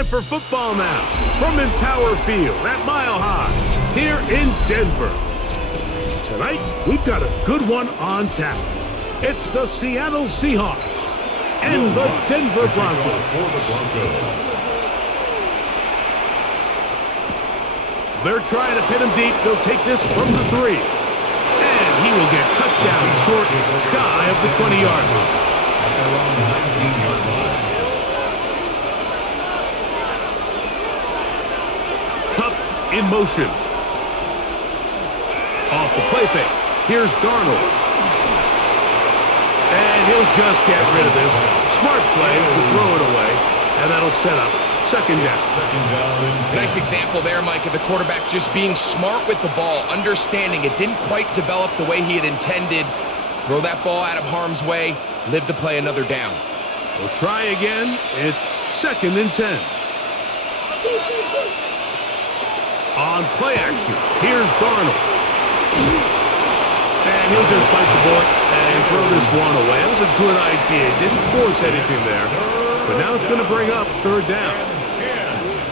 time for football now from Empower Field at Mile High here in Denver. Tonight, we've got a good one on tap. It's the Seattle Seahawks and the Denver Broncos. They're trying to pin him deep. They'll take this from the 3. And he will get cut down short, shy of the 20-yard line. At their own 19-yard line. Cup in motion. Off the play fake. Here's Darnold. And he'll just get rid of this. Smart play to throw it away. And that'll set up second down. Nice example there, Mike, of the quarterback just being smart with the ball, understanding it didn't quite develop the way he had intended. Throw that ball out of harm's way, live to play another down. We'll try again. It's 2nd and 10. On play action, here's Darnold. And he'll just bite the bullet and throw this one away. That was a good idea. Didn't force anything there. But now it's going to bring up 3rd down.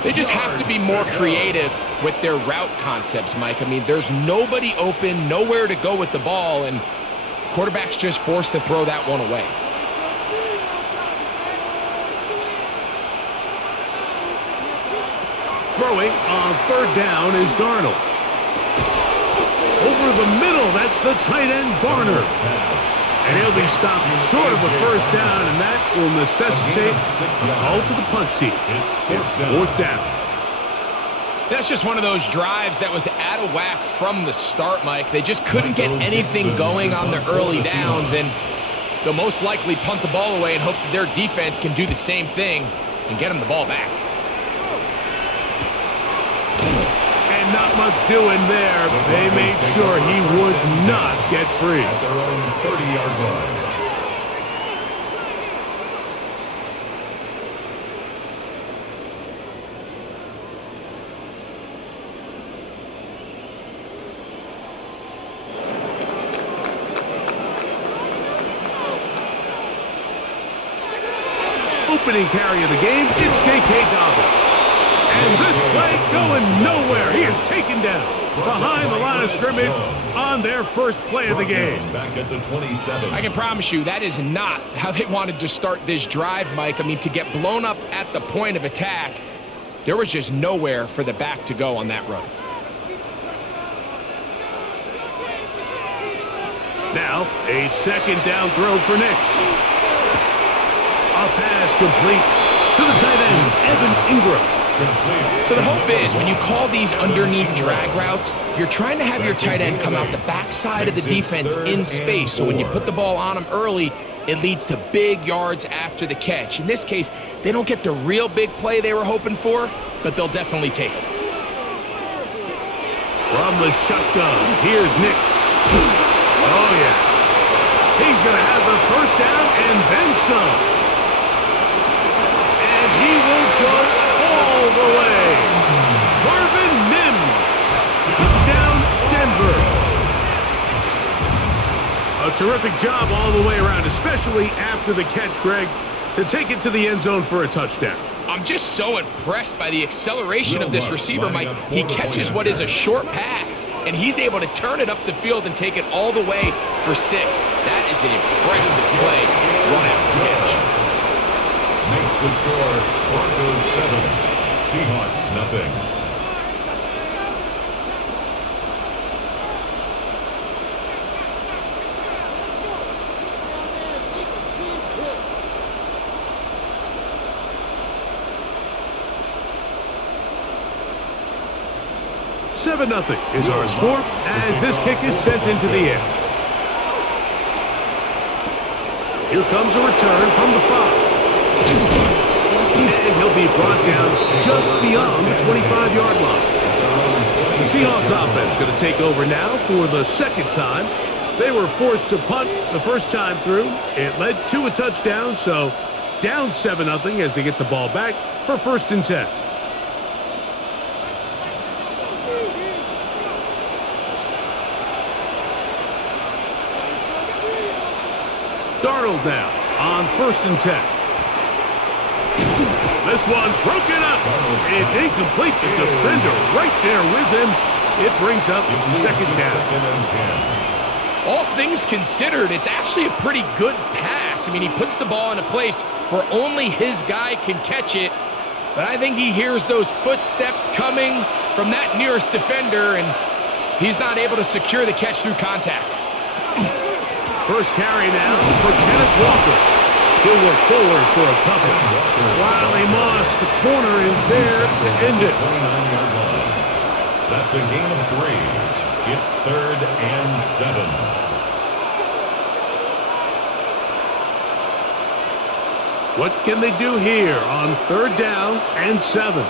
They just have to be more creative with their route concepts, Mike. I mean, there's nobody open, nowhere to go with the ball, and quarterback's just forced to throw that one away. Throwing on 3rd down is Darnold. Over the middle, that's the tight end, Barner. And he'll be stopped short of a 1st down, and that will necessitate a call to the punt team. It's 4th down. That's just one of those drives that was out of whack from the start, Mike. They just couldn't get anything going on the early downs, and they'll most likely punt the ball away and hope that their defense can do the same thing and get them the ball back. And not much doing there. They made sure he would not get free. At their own 30-yard line. Opening carry of the game, it's J.K. Dobbins. And this play going nowhere. He is taken down behind the line of scrimmage on their first play of the game. Back at the 27. I can promise you that is not how they wanted to start this drive, Mike. I mean, to get blown up at the point of attack, there was just nowhere for the back to go on that run. Now, a 2nd down throw for Nix. A pass complete to the tight end, Evan Ingram. So the hope is when you call these underneath drag routes, you're trying to have your tight end come out the backside of the defense in space. So when you put the ball on him early, it leads to big yards after the catch. In this case, they don't get the real big play they were hoping for, but they'll definitely take it. From the shotgun, here's Nix. Oh, yeah. He's going to have the 1st down and then some. And he will go all the way. Marvin Mims. Touchdown, Denver. A terrific job all the way around, especially after the catch, Greg, to take it to the end zone for a touchdown. I'm just so impressed by the acceleration of this receiver, Mike. He catches what is a short pass, and he's able to turn it up the field and take it all the way for 6. That is an impressive play, run after catch. Makes the score Broncos 7, Seahawks nothing. Seven 0 is our score as this kick is sent into the air. Here comes a return from the 5. And he'll be brought down just beyond the 25-yard line. The Seahawks offense going to take over now for the 2nd time. They were forced to punt the first time through. It led to a touchdown, so down 7 0 as they get the ball back for 1st and 10. Darnold now on 1st and 10. The this one broken up. It's incomplete. The defender right there with him. It brings up second down. Second and 10. All things considered, it's actually a pretty good pass. I mean, he puts the ball in a place where only his guy can catch it. But I think he hears those footsteps coming from that nearest defender, and he's not able to secure the catch through contact. First carry now for Kenneth Walker. He'll work forward for a couple. Riley Moss, the corner, is there to end it. 29-yard line. That's a gain of 3. It's 3rd and 7. What can they do here on 3rd down and 7?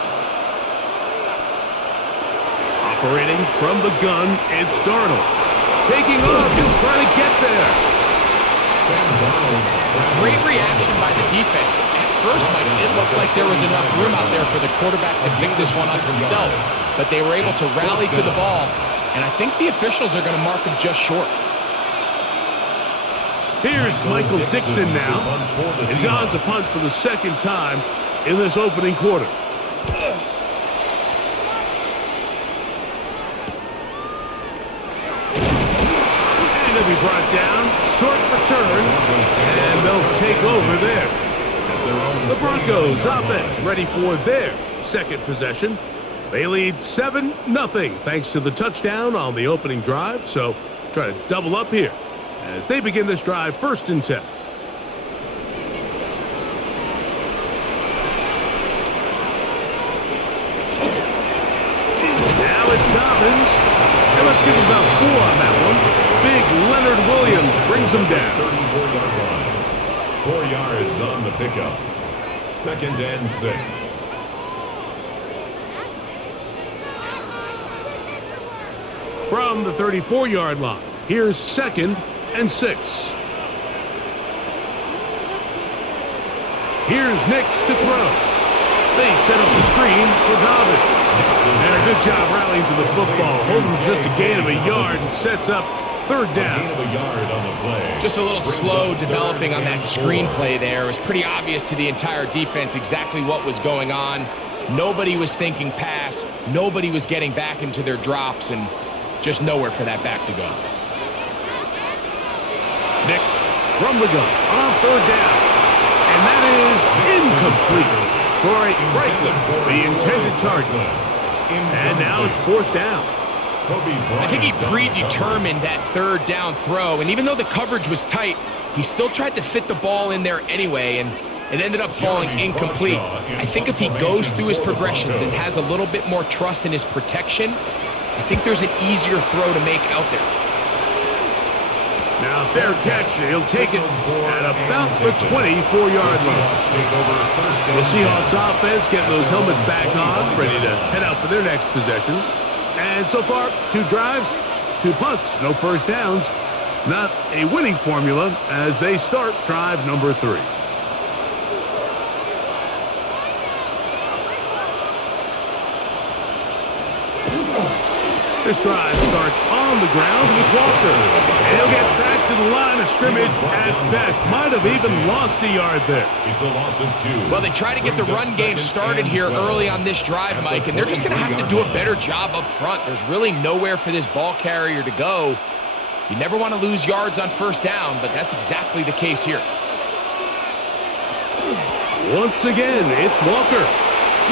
Operating from the gun, it's Darnold. Taking off, he'll try to get there. Sam Darnold. Great reaction by the defense. At first, Mike, it looked like there was enough room out there for the quarterback to pick this one up himself. But they were able to rally to the ball, and I think the officials are going to mark him just short. Here's Michael Dixon now. And John to punt for the second time in this opening quarter. And he'll be brought down. Short return. And they'll take over there. The Broncos offense ready for their second possession. They lead 7-0 thanks to the touchdown on the opening drive. So try to double up here as they begin this drive 1st and 10. Now it's Dobbins. And let's give him about 4 on that one. Big Leonard Williams brings him down. 34-yard line. 4 yards on the pickup. 2nd and 6. From the 34-yard line, here's 2nd and 6. Here's Nix to throw. They set up the screen for Dobbins. And a good job rallying to the football. Holding just a gain of a yard and sets up 3rd down. Gain of a yard on the play. Just a little slow developing on that screenplay there. It was pretty obvious to the entire defense exactly what was going on. Nobody was thinking pass. Nobody was getting back into their drops, and just nowhere for that back to go. Nix from the gun on 3rd down. And that is incomplete for a Franklin, the intended target. And now it's 4th down. I think he predetermined that 3rd down throw, and even though the coverage was tight, he still tried to fit the ball in there anyway, and it ended up falling incomplete. I think if he goes through his progressions and has a little bit more trust in his protection, I think there's an easier throw to make out there. Now fair catch. He'll take it at about the 24-yard line. The Seahawks offense getting those helmets back on, ready to head out for their next possession. And so far, 2 drives, 2 punts, no first downs. Not a winning formula as they start drive number 3. This drive starts on the ground with Walker. And he'll get back to the line of scrimmage at best. Might have even lost a yard there. It's a loss of 2. Well, they try to get the run game started here early on this drive, Mike, and they're just going to have to do a better job up front. There's really nowhere for this ball carrier to go. You never want to lose yards on 1st down, but that's exactly the case here. Once again, it's Walker.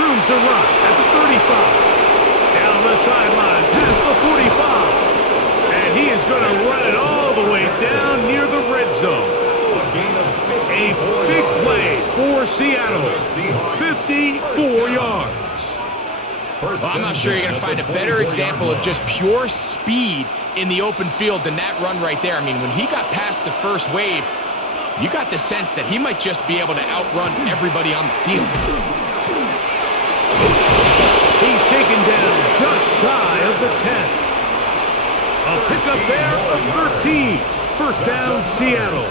Room to run at the 35. Down the sideline, past the 45. And he is going to run it all the way down near the red zone. A big play for Seattle. 54 yards. Well, I'm not sure you're going to find a better example of just pure speed in the open field than that run right there. I mean, when he got past the first wave, you got the sense that he might just be able to outrun everybody on the field. He's taken down just shy of the 10. A pickup there of 13. 1st down, Seattle.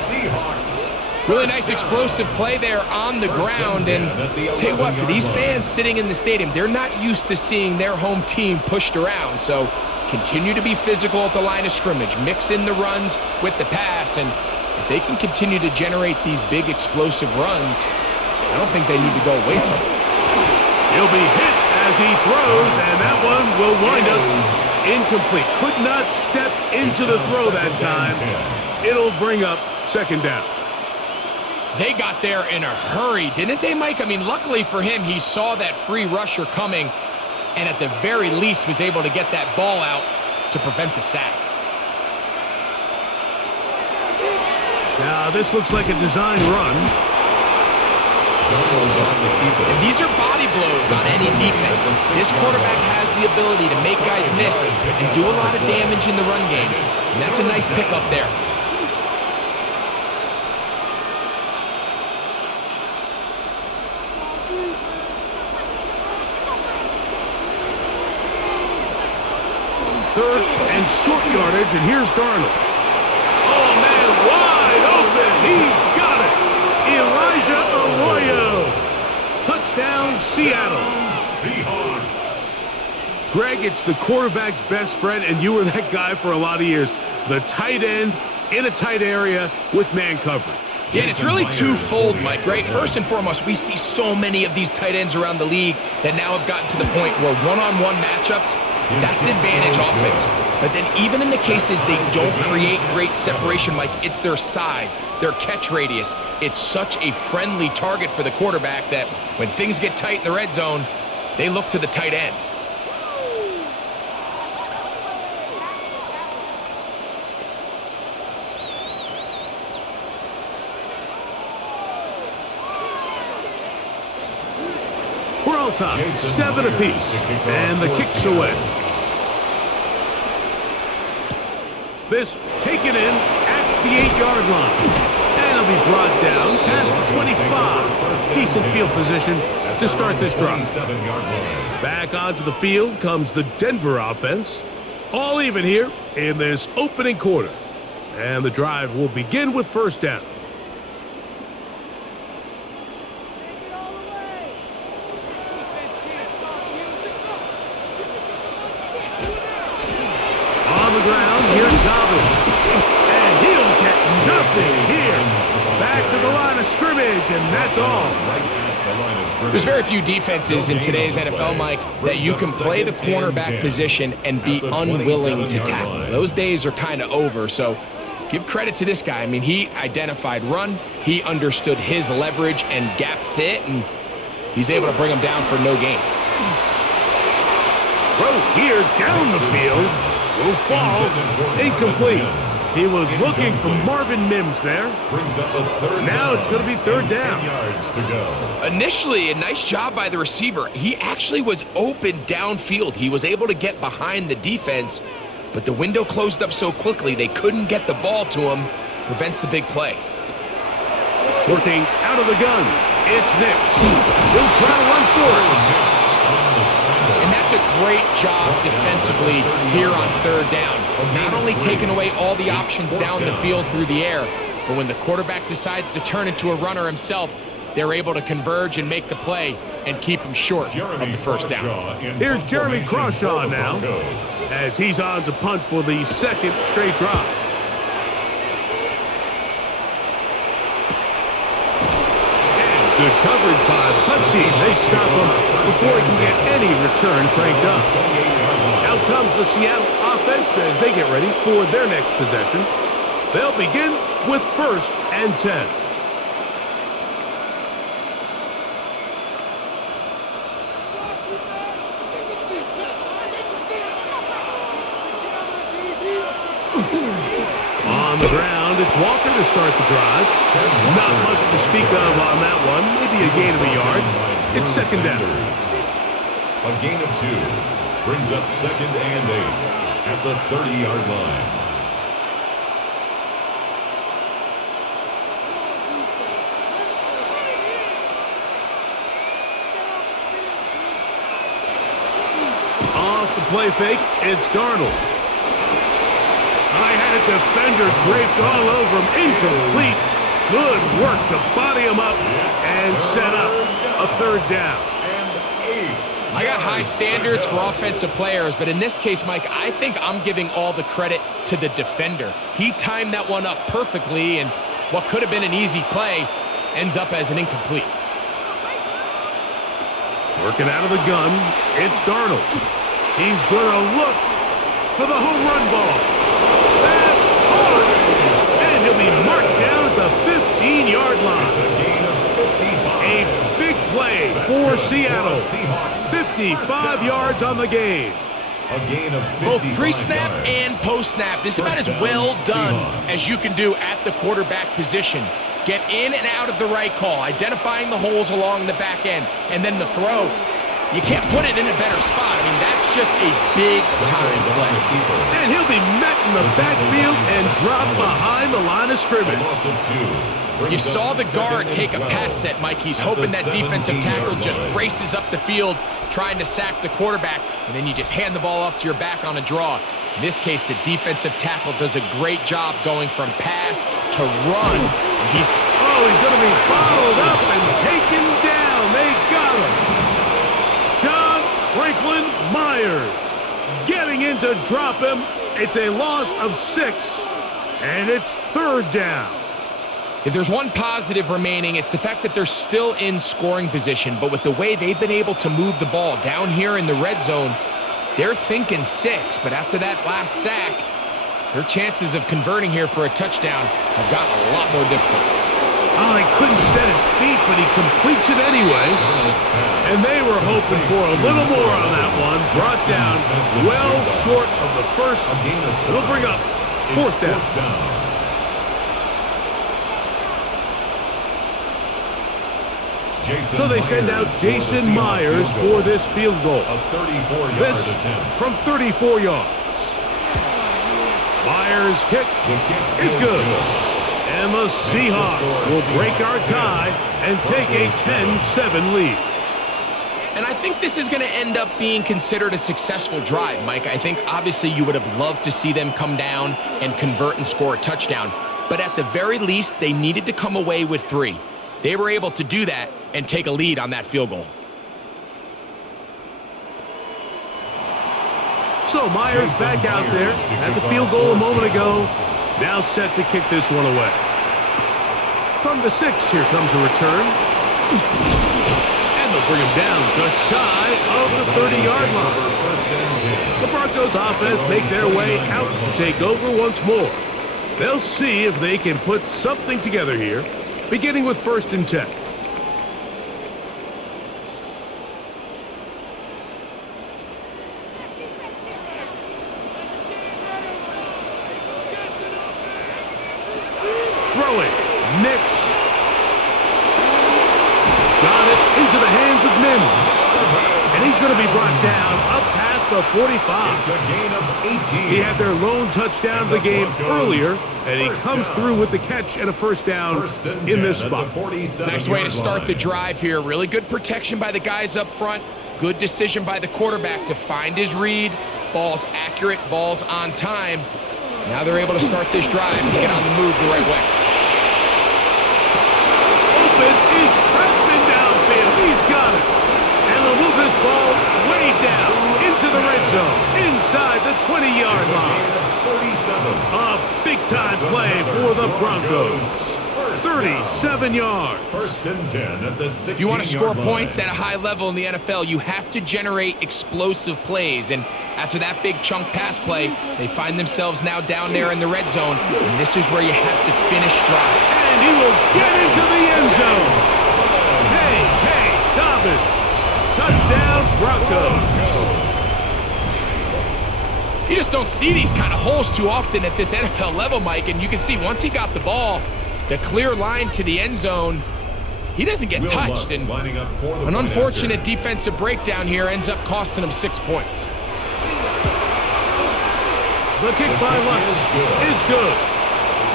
Really nice explosive play there on the ground. And tell you what, for these fans sitting in the stadium, they're not used to seeing their home team pushed around. So continue to be physical at the line of scrimmage. Mix in the runs with the pass. And if they can continue to generate these big explosive runs, I don't think they need to go away from it. He'll be hit as he throws, and that one will wind up incomplete. Could not step into the throw that time. It'll bring up second down. They got there in a hurry, didn't they, Mike? I mean, luckily for him, he saw that free rusher coming and at the very least was able to get that ball out to prevent the sack. Now, this looks like a design run. And these are body blows on any defense. This quarterback has the ability to make guys miss and do a lot of damage in the run game. And that's a nice pickup there. Third and short yardage, and here's Darnold. Oh, man, wide open. He's got it. Elijah Arroyo. Touchdown, Seattle. Seahawks. Greg, it's the quarterback's best friend, and you were that guy for a lot of years. The tight end in a tight area with man coverage. Yeah, and it's really twofold, Mike, right? First and foremost, we see so many of these tight ends around the league that now have gotten to the point where one-on-one matchups, that's advantage offense. But then even in the cases they don't create great separation, Mike, it's their size, their catch radius. It's such a friendly target for the quarterback that when things get tight in the red zone, they look to the tight end. We're all tied, 7 apiece, and the kick's away. This taken in at the 8-yard line. And it'll be brought down past the 25. Decent field position to start this drive. Back onto the field comes the Denver offense. All even here in this opening quarter. And the drive will begin with first down. On the ground, here's Dobbins. And he'll get nothing here. Back to the line of scrimmage, and that's all. There's very few defenses in today's NFL, Mike, that you can play the cornerback position and be unwilling to tackle. Those days are kind of over, so give credit to this guy. I mean, he identified run, he understood his leverage and gap fit, and he's able to bring him down for no gain. Throw here down the field. Will fall. Incomplete. He was looking for Marvin Mims there. Now it's going to be third down. Initially, a nice job by the receiver. He actually was open downfield. He was able to get behind the defense, but the window closed up so quickly they couldn't get the ball to him. Prevents the big play. Working out of the gun. It's Nix. He'll try to run for it. And that's a great job defensively here on third down. Not only taking away all the options down the field through the air, but when the quarterback decides to turn into a runner himself, they're able to converge and make the play and keep him short of the first down. Here's Jeremy Crawshaw now as he's on to punt for the second straight drive. Good coverage by the punt team. They stop him before he can get any return cranked up. Out comes the Seattle offense as they get ready for their next possession. They'll begin with first and 10. On the ground, it's Walker to start the drive. Not much to speak of on that one. Maybe a gain of a yard. It's second down. A gain of 2 brings up second and 8 at the 30-yard line. Off the play fake, it's Darnold. I had a defender draped all over him. Incomplete. Good work to body him up and set up a third down. I got high standards for offensive players, but in this case, Mike, I think I'm giving all the credit to the defender. He timed that one up perfectly, and what could have been an easy play ends up as an incomplete. Working out of the gun, it's Darnold. He's going to look for the home run ball. That's hard. And he'll be marked down at the 15-yard line. It's a gain of 55. A big play for Seattle. 55 yards on the game. A gain of 55 Both pre-snap yards. and post-snap. This is about as First down, well done Seahawks. as you can do at the quarterback position. Get in and out of the right call, identifying the holes along the back end, and then the throw. You can't put it in a better spot. I mean, that's just a big-time play. And he'll be met in the backfield and dropped behind the line of A scrimmage. loss of 2. You saw the guard take a pass set, Mike. He's hoping that defensive tackle just races up the field trying to sack the quarterback, and then you just hand the ball off to your back on a draw. In this case, the defensive tackle does a great job going from pass to run. And he's He's going to be bottled up and taken down. They got him. John Franklin Myers getting in to drop him. It's a loss of 6, and it's 3rd down. If there's one positive remaining, it's the fact that they're still in scoring position. But with the way they've been able to move the ball down here in the red zone, they're thinking 6. But after that last sack, their chances of converting here for a touchdown have gotten a lot more difficult. Oh, he couldn't set his feet, but he completes it anyway. And they were hoping for a little more on that one. Brought down well short of the first. It'll bring up 4th down. So they send out Jason Myers for this field goal. A 34-yard This attempt. from 34 yards. Myers' kick The kick is good. And the Seahawks will break our tie and take a 10-7 lead. And I think this is going to end up being considered a successful drive, Mike. I think obviously you would have loved to see them come down and convert and score a touchdown. But at the very least, they needed to come away with 3. They were able to do that and take a lead on that field goal. So Myers back out there at the field goal a moment ago. Now set to kick this one away. From the 6, here comes a return. And they'll bring him down just shy of the 30-yard line. The Broncos offense make their way out to take over once more. They'll see if they can put something together here, beginning with 1st and 10. Throwing. Nix. Got it into the hands of Mims. And he's going to be brought down up past the 45. It's a gain of 18. He had their lone touchdown of the game earlier, and he comes through with the catch and a 1st down in this spot. Nice way to start the drive here. Really good protection by the guys up front. Good decision by the quarterback to find his read. Ball's accurate, ball's on time. Now they're able to start this drive and get on the move the right way. Open is Troutman downfield. He's got it. And they'll move this ball way down into the red zone, inside the 20-yard line. A big-time play for the Broncos. 37 yards. 1st and 10 at the 16-yard If you want to score line. points at a high level in the NFL, you have to generate explosive plays. And after that big chunk pass play, they find themselves now down there in the red zone. And this is where you have to finish drives. And he will get into the end zone. Hey, Dobbins. Touchdown, Broncos. You just don't see these kind of holes too often at this NFL level, Mike. And you can see once he got the ball, the clear line to the end zone, he doesn't get touched. And an unfortunate defensive breakdown here ends up costing him 6 points. The kick by Lutz is good.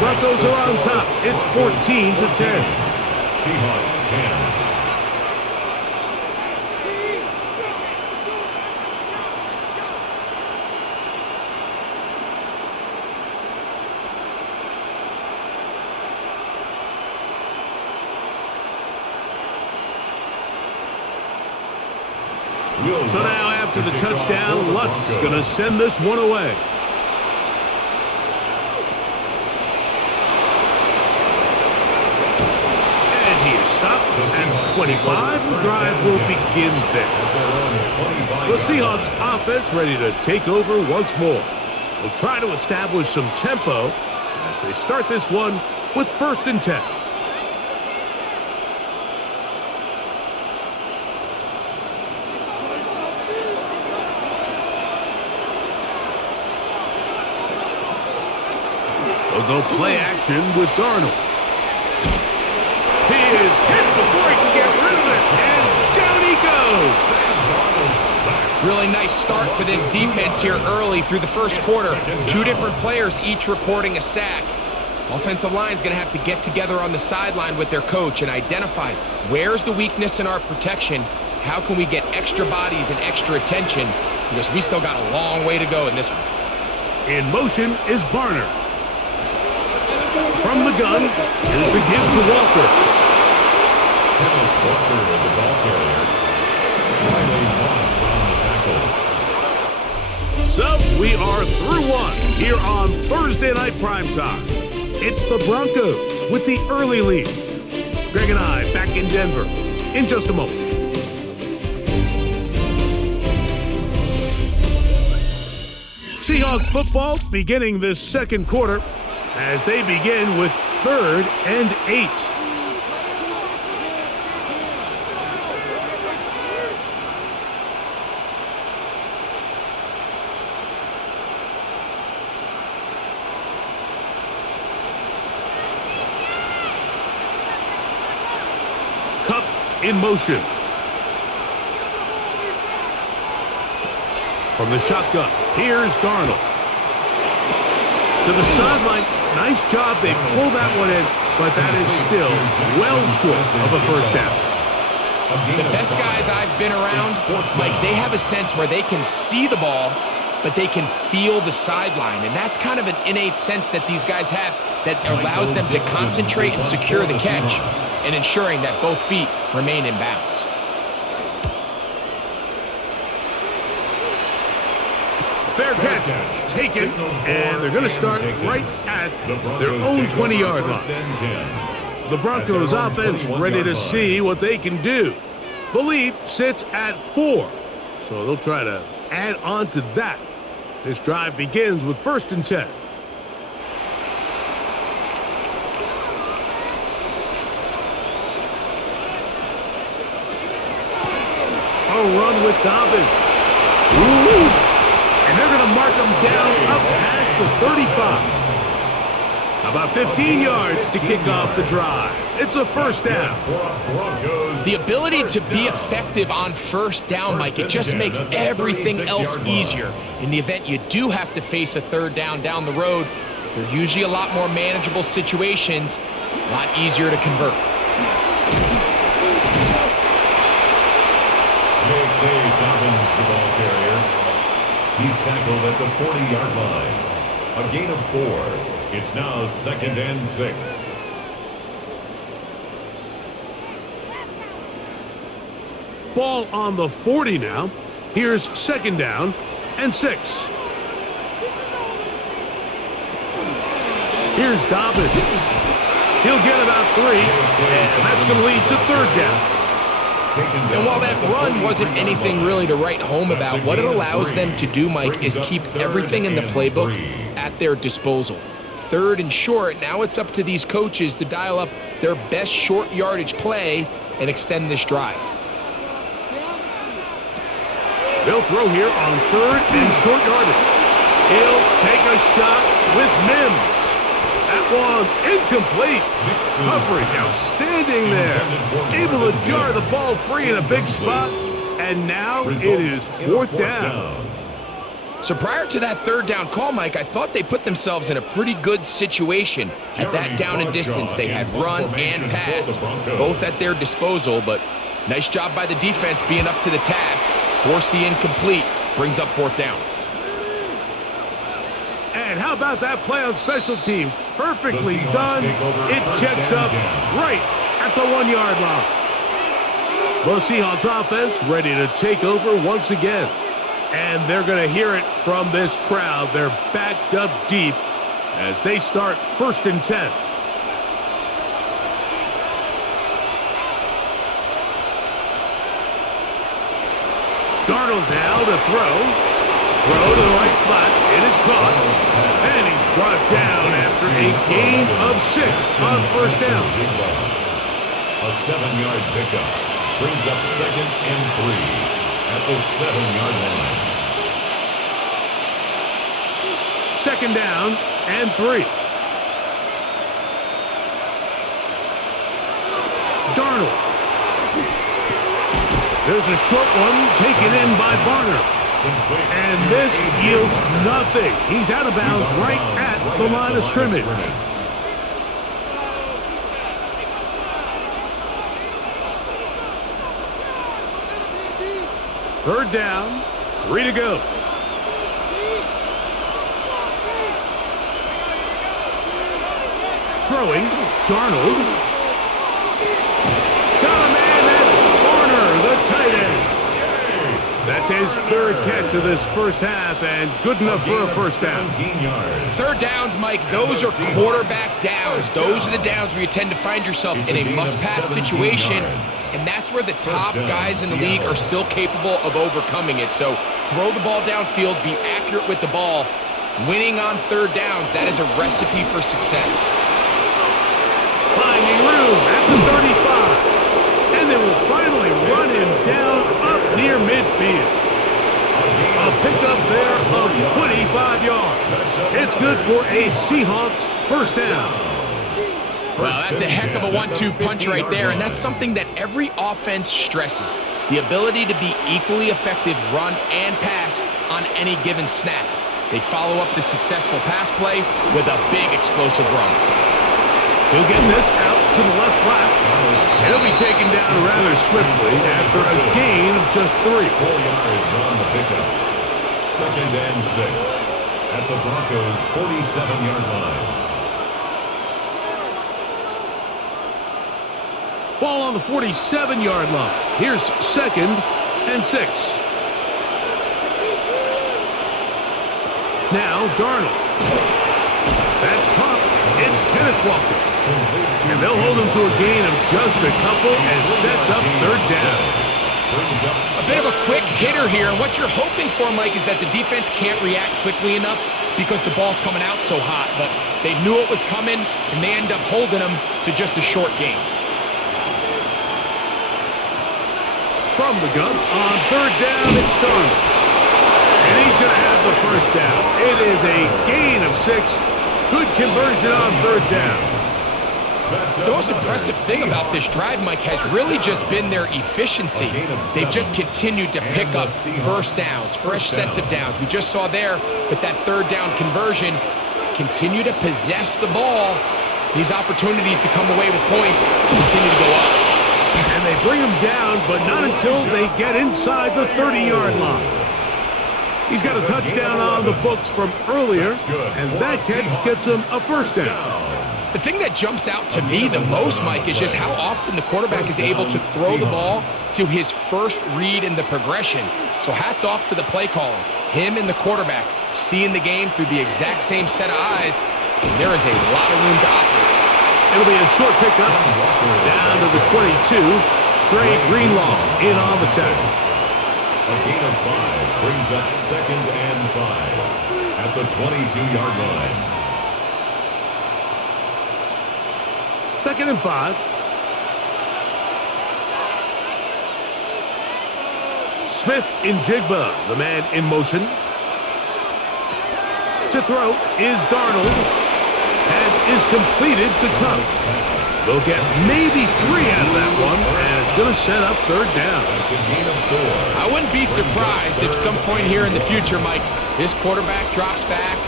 Broncos are on top. It's 14-10. Seahawks 10. So now after the touchdown, Lutz going to send this one away. And he is stopped at 25, the drive will begin there. The Seahawks offense ready to take over once more. They'll try to establish some tempo as they start this one with 1st and 10. They'll go play action with Darnold. He is hit before he can get rid of it, and down he goes. Really nice start for this defense here early through the first quarter. 2 different players each recording a sack. Offensive line's going to have to get together on the sideline with their coach and identify where's the weakness in our protection, how can we get extra bodies and extra attention, because we still got a long way to go in this one. In motion is Barner. From the gun, here's the give to Walker. Walker, the ball carrier. Riley Moss on the tackle. So we are through one here on Thursday Night Primetime. It's the Broncos with the early lead. Greg and I back in Denver in just a moment. Seahawks football beginning this second quarter as they begin with 3rd and 8. Cup in motion. From the shotgun, here's Darnold. To the sideline, nice job. They pull that one in, but that is still well short of a 1st down. The best guys I've been around, Mike, they have a sense where they can see the ball, but they can feel the sideline. And that's kind of an innate sense that these guys have that allows them to concentrate and secure the catch and ensuring that both feet remain in bounds. Fair catch taken, and they're going to start right at their own 20-yard line. The Broncos offense ready to see what they can do. The lead sits at 4, so they'll try to add on to that. This drive begins with 1st and 10. A run with Dobbins. Ooh. And they're going to mark them down up past the 35. About 15 yards to kick off the drive. It's a 1st down. The ability to be effective on 1st down, Mike, it just makes everything else easier. In the event you do have to face a 3rd down the road, they're usually a lot more manageable situations, a lot easier to convert. J.K. Dobbins, the ball carrier. He's tackled at the 40-yard line. A gain of 4. It's now 2nd and 6. Ball on the 40 now. Here's 2nd down and 6. Here's Dobbins. He'll get about 3, and that's going to lead to 3rd down. And while that run wasn't anything really to write home about, what it allows them to do, Mike, is keep everything in the playbook at their disposal. 3rd and short, now it's up to these coaches to dial up their best short yardage play and extend this drive. They'll throw here on 3rd and short yardage. He'll take a shot with Mims. That one incomplete. Coverage outstanding there. Able to jar the ball free in a big spot. And now it is 4th down. So prior to that 3rd down call, Mike, I thought they put themselves in a pretty good situation. At that down and distance, they had run and pass, both at their disposal. But nice job by the defense being up to the task. Force the incomplete. Brings up 4th down. And how about that play on special teams? Perfectly done. It checks up right at the 1-yard line. The Seahawks offense ready to take over once again. And they're going to hear it from this crowd. They're backed up deep as they start 1st and 10. Darnold now to throw. Throw to the right flat. It is caught. And he's brought down after a gain of 6 on first down. A 7-yard pickup brings up 2nd and 3 at the 7-yard line. 2nd down and 3. Darnold. There's a short one taken in by Barner. And this yields nothing. He's out of bounds right at the line of scrimmage. Third down, 3 to go. Throwing, Darnold. Got a man, that's Barner, the tight end. That's his 3rd catch of this first half, and good enough for a first down. 17 yards. Third downs, Mike, those are quarterback downs. Those are the downs where you tend to find yourself in a must-pass situation, and that's where the top guys in the league are still capable of overcoming it. So throw the ball downfield, be accurate with the ball. Winning on third downs, that is a recipe for success. Finding room at the 35. And they will finally run him down up near midfield. A pickup there of 25 yards. It's good for a Seahawks first down. Well, that's a heck of a 1-2 punch right there, and that's something that every offense stresses. The ability to be equally effective run and pass on any given snap. They follow up the successful pass play with a big explosive run. He'll get this out to the left flat. He'll be taken down rather swiftly after a gain of just 3. 4 yards on the pickup. 2nd and 6 at the Broncos' 47-yard line. Ball on the 47-yard line. Here's 2nd and 6. Now Darnold. That's caught. It's Kenneth Walker. And they'll hold him to a gain of just a couple and sets up third down. A bit of a quick hitter here. And what you're hoping for, Mike, is that the defense can't react quickly enough because the ball's coming out so hot. But they knew it was coming, and they end up holding him to just a short gain. From the gun, on third down, it's Darnold. And he's going to have the first down. It is a gain of 6. Good conversion on third down. The most impressive thing about this drive, Mike, has really just been their efficiency. They've just continued to pick up first downs, fresh sets of downs. We just saw there with that third down conversion, continue to possess the ball. These opportunities to come away with points continue to go up. And they bring him down, but not until they get inside the 30-yard line. He's got a touchdown on the books from earlier, and that catch gets him a first down. The thing that jumps out to me the most, Mike, is just how often the quarterback is able to throw the ball to his first read in the progression. So hats off to the play caller. Him and the quarterback seeing the game through the exact same set of eyes, and there is a lot of room to operate. It'll be a short pickup down to the 22. Trey Greenlaw in on the tackle. A gain of 5 brings up 2nd and 5 at the 22-yard line. 2nd and 5. Smith in Jigba, the man in motion. To throw is Darnold. And is completed to Cook. They'll get maybe 3 out of that one, and it's going to set up third down. That's a gain of 4. I wouldn't be surprised if some point here in the future, Mike, this quarterback drops back.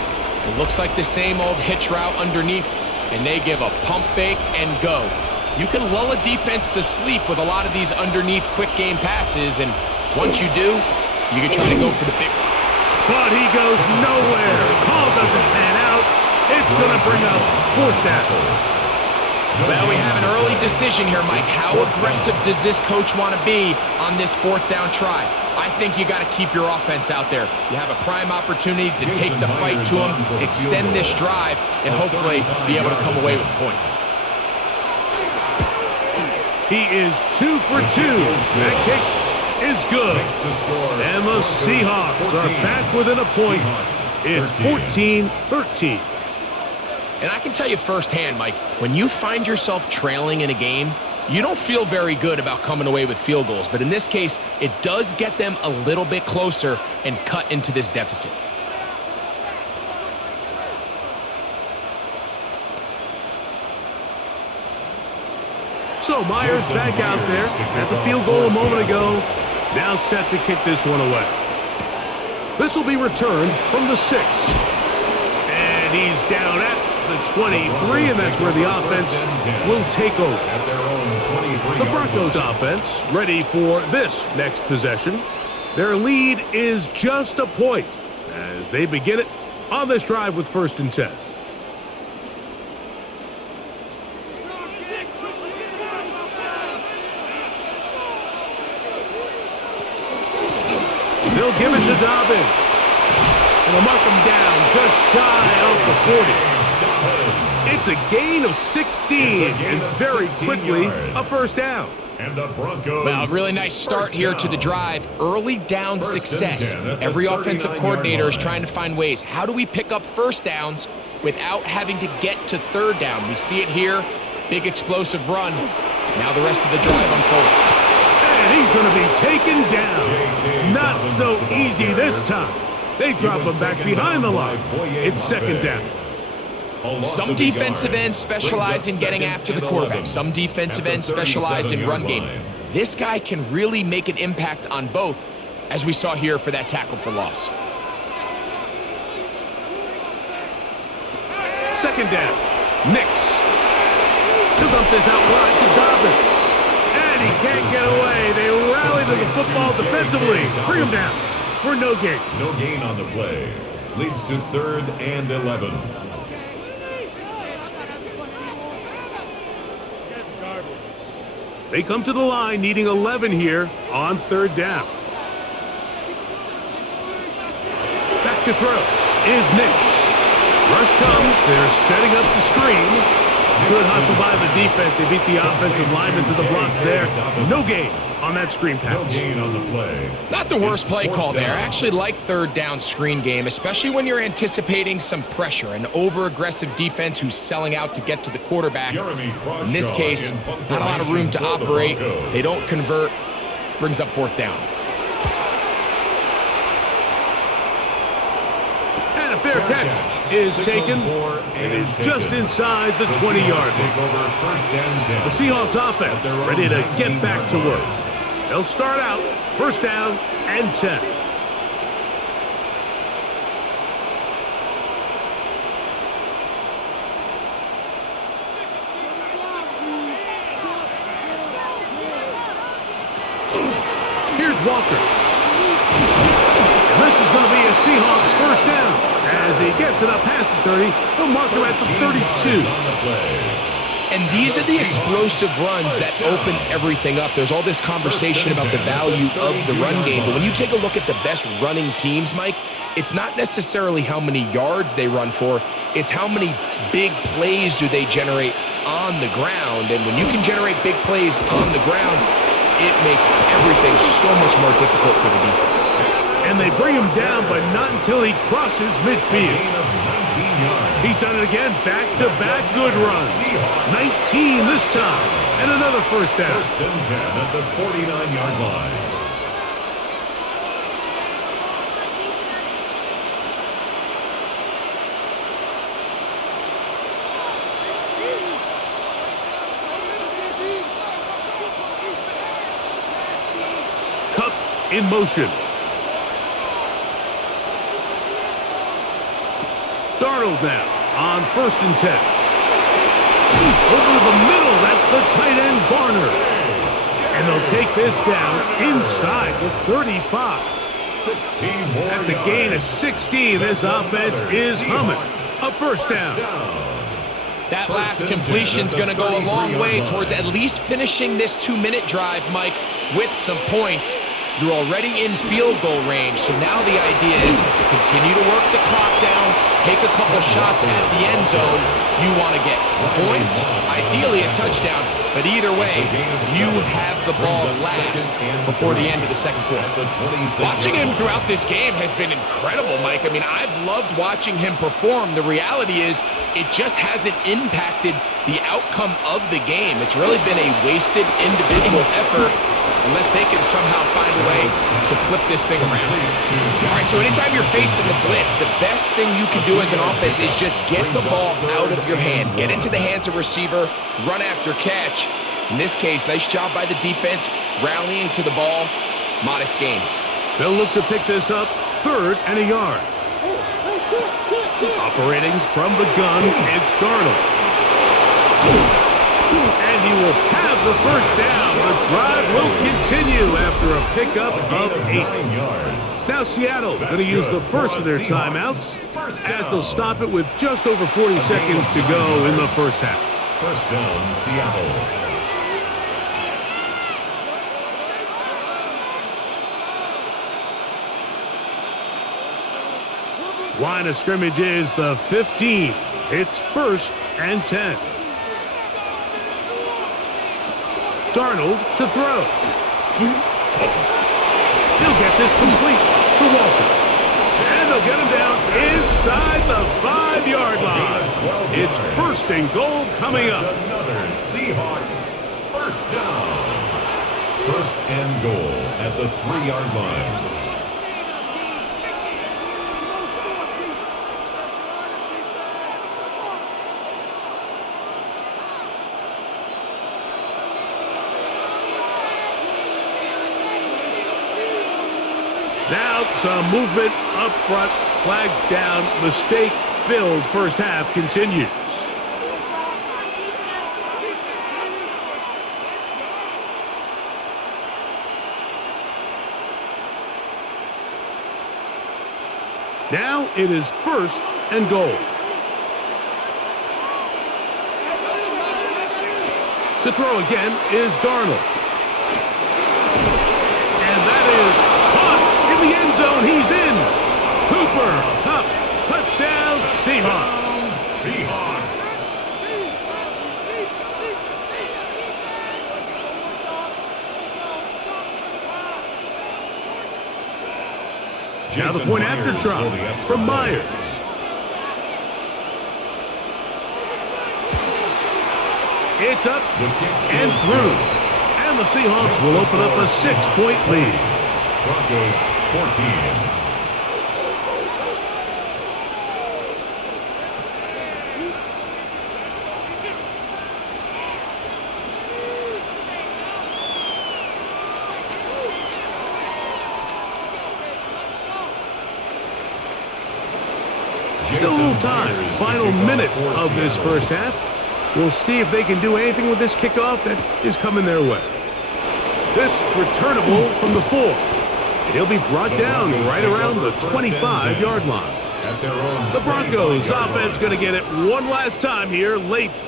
It looks like the same old hitch route underneath, and they give a pump fake and go. You can lull a defense to sleep with a lot of these underneath quick game passes, and once you do, you can try to go for the big one. But he goes nowhere. Call doesn't pan out. It's going to bring up fourth down. Well, we have an early decision here, Mike. How aggressive does this coach want to be on this fourth down try? I think you got to keep your offense out there. You have a prime opportunity to take the fight to him, extend this drive, and hopefully be able to come away with points. He is 2 for 2. That kick is good. And the Seahawks are back within a point. It's 14-13. And I can tell you firsthand, Mike, when you find yourself trailing in a game, you don't feel very good about coming away with field goals. But in this case, it does get them a little bit closer and cut into this deficit. So Myers back out there at the field goal a moment ago. Now set to kick this one away. This will be returned from the 6. And he's down at the 23, and that's where the offense will take over. The Broncos offense ready for this next possession. Their lead is just a point as they begin it on this drive with 1st and 10. They'll give it to Dobbins. And they'll mark him down just shy of the 40. It's a gain of 16, and very quickly a first down. And the Broncos. Well, a really nice start here to the drive. Early down success. Every offensive coordinator is trying to find ways. How do we pick up first downs without having to get to 3rd down? We see it here. Big explosive run. Now the rest of the drive unfolds. And he's going to be taken down. Not so easy this time. They drop him back behind the line. It's 2nd down. Some defensive ends specialize in getting after the quarterback. Some defensive ends specialize in run game. This guy can really make an impact on both, as we saw here for that tackle for loss. 2nd down. Nix. He'll dump this out wide to Dobbins. And he can't get away. They rally to the football defensively. Bring him down for no gain. No gain on the play. Leads to 3rd and 11. They come to the line needing 11 here on 3rd down. Back to throw is Nix. Rush comes. They're setting up the screen. Good hustle by the defense. They beat the offensive lineman to the blocks there. No gain on that screen pass. No gain on the play. Not the worst play call there. I actually like 3rd down screen game, especially when you're anticipating some pressure, an over-aggressive defense who's selling out to get to the quarterback. In this case, not a lot of room to operate. They don't convert. Brings up 4th down. And a fair catch is taken. It is just inside the 20-yard line. The Seahawks offense ready to get back to work. They'll start out 1st down and 10. Here's Walker. And this is going to be a Seahawks 1st down. As he gets it up past the 30, he'll mark him at the 32. And these are the explosive runs that open everything up. There's all this conversation about the value of the run game, but when you take a look at the best running teams, Mike, it's not necessarily how many yards they run for, it's how many big plays do they generate on the ground. And when you can generate big plays on the ground, it makes everything so much more difficult for the defense. And they bring him down, but not until he crosses midfield. He's done it again, back-to-back good runs. 19 this time, and another 1st down. 1st and 10 at the 49-yard line. Cup in motion. Darnold now on 1st and 10. Over the middle, that's the tight end Barner. And they'll take this down inside the 35. 16 more That's a gain of 16. This offense is humming. A 1st down. That last completion's going to go a long way towards at least finishing this 2-minute drive, Mike, with some points. You're already in field goal range, so now the idea is continue to work the clock down, take a couple shots at the end zone. You want to get points, ideally a touchdown, But either way, you have the ball last before the end of the second quarter. Watching him throughout this game has been incredible, Mike. I mean, I've loved watching him perform. The reality is it just hasn't impacted the outcome of the game. It's really been a wasted individual effort unless they can somehow find a way to flip this thing around. All right, so anytime you're facing the blitz, the best thing you can do as an offense is just get the ball out of your hand. Get into the hands of receiver, run after catch. In this case, nice job by the defense, rallying to the ball. Modest gain. They'll look to pick this up, 3rd and a yard. Operating from the gun, it's Darnold. And he will have the first down. The drive will continue after a pickup of 8. Now Seattle going to use the first of their timeouts as they'll stop it with just over 40 seconds to go in the first half. First down, Seattle. Line of scrimmage is the 15. It's 1st and 10. Darnold to throw. He'll get this complete to Walker. And they'll get him down inside the 5-yard line. It's 1st and goal coming up. Another Seahawks first down. 1st and goal at the 3-yard line. Now some movement up front, flags down, mistake-filled first half continues. Now it is 1st and goal. To throw again is Darnold. And that is in the end zone, he's in. Cooper, Kupp, touchdown, Seahawks. Seahawks. Now the point after drop from Myers. It's up and through. And the Seahawks will open up a 6-point lead. Broncos 14. Still a little time. Final minute of this first half. We'll see if they can do anything with this kickoff that is coming their way. This returnable from the 4. And he'll be brought down right around the 25-yard line. The Broncos offense going to get it one last time here late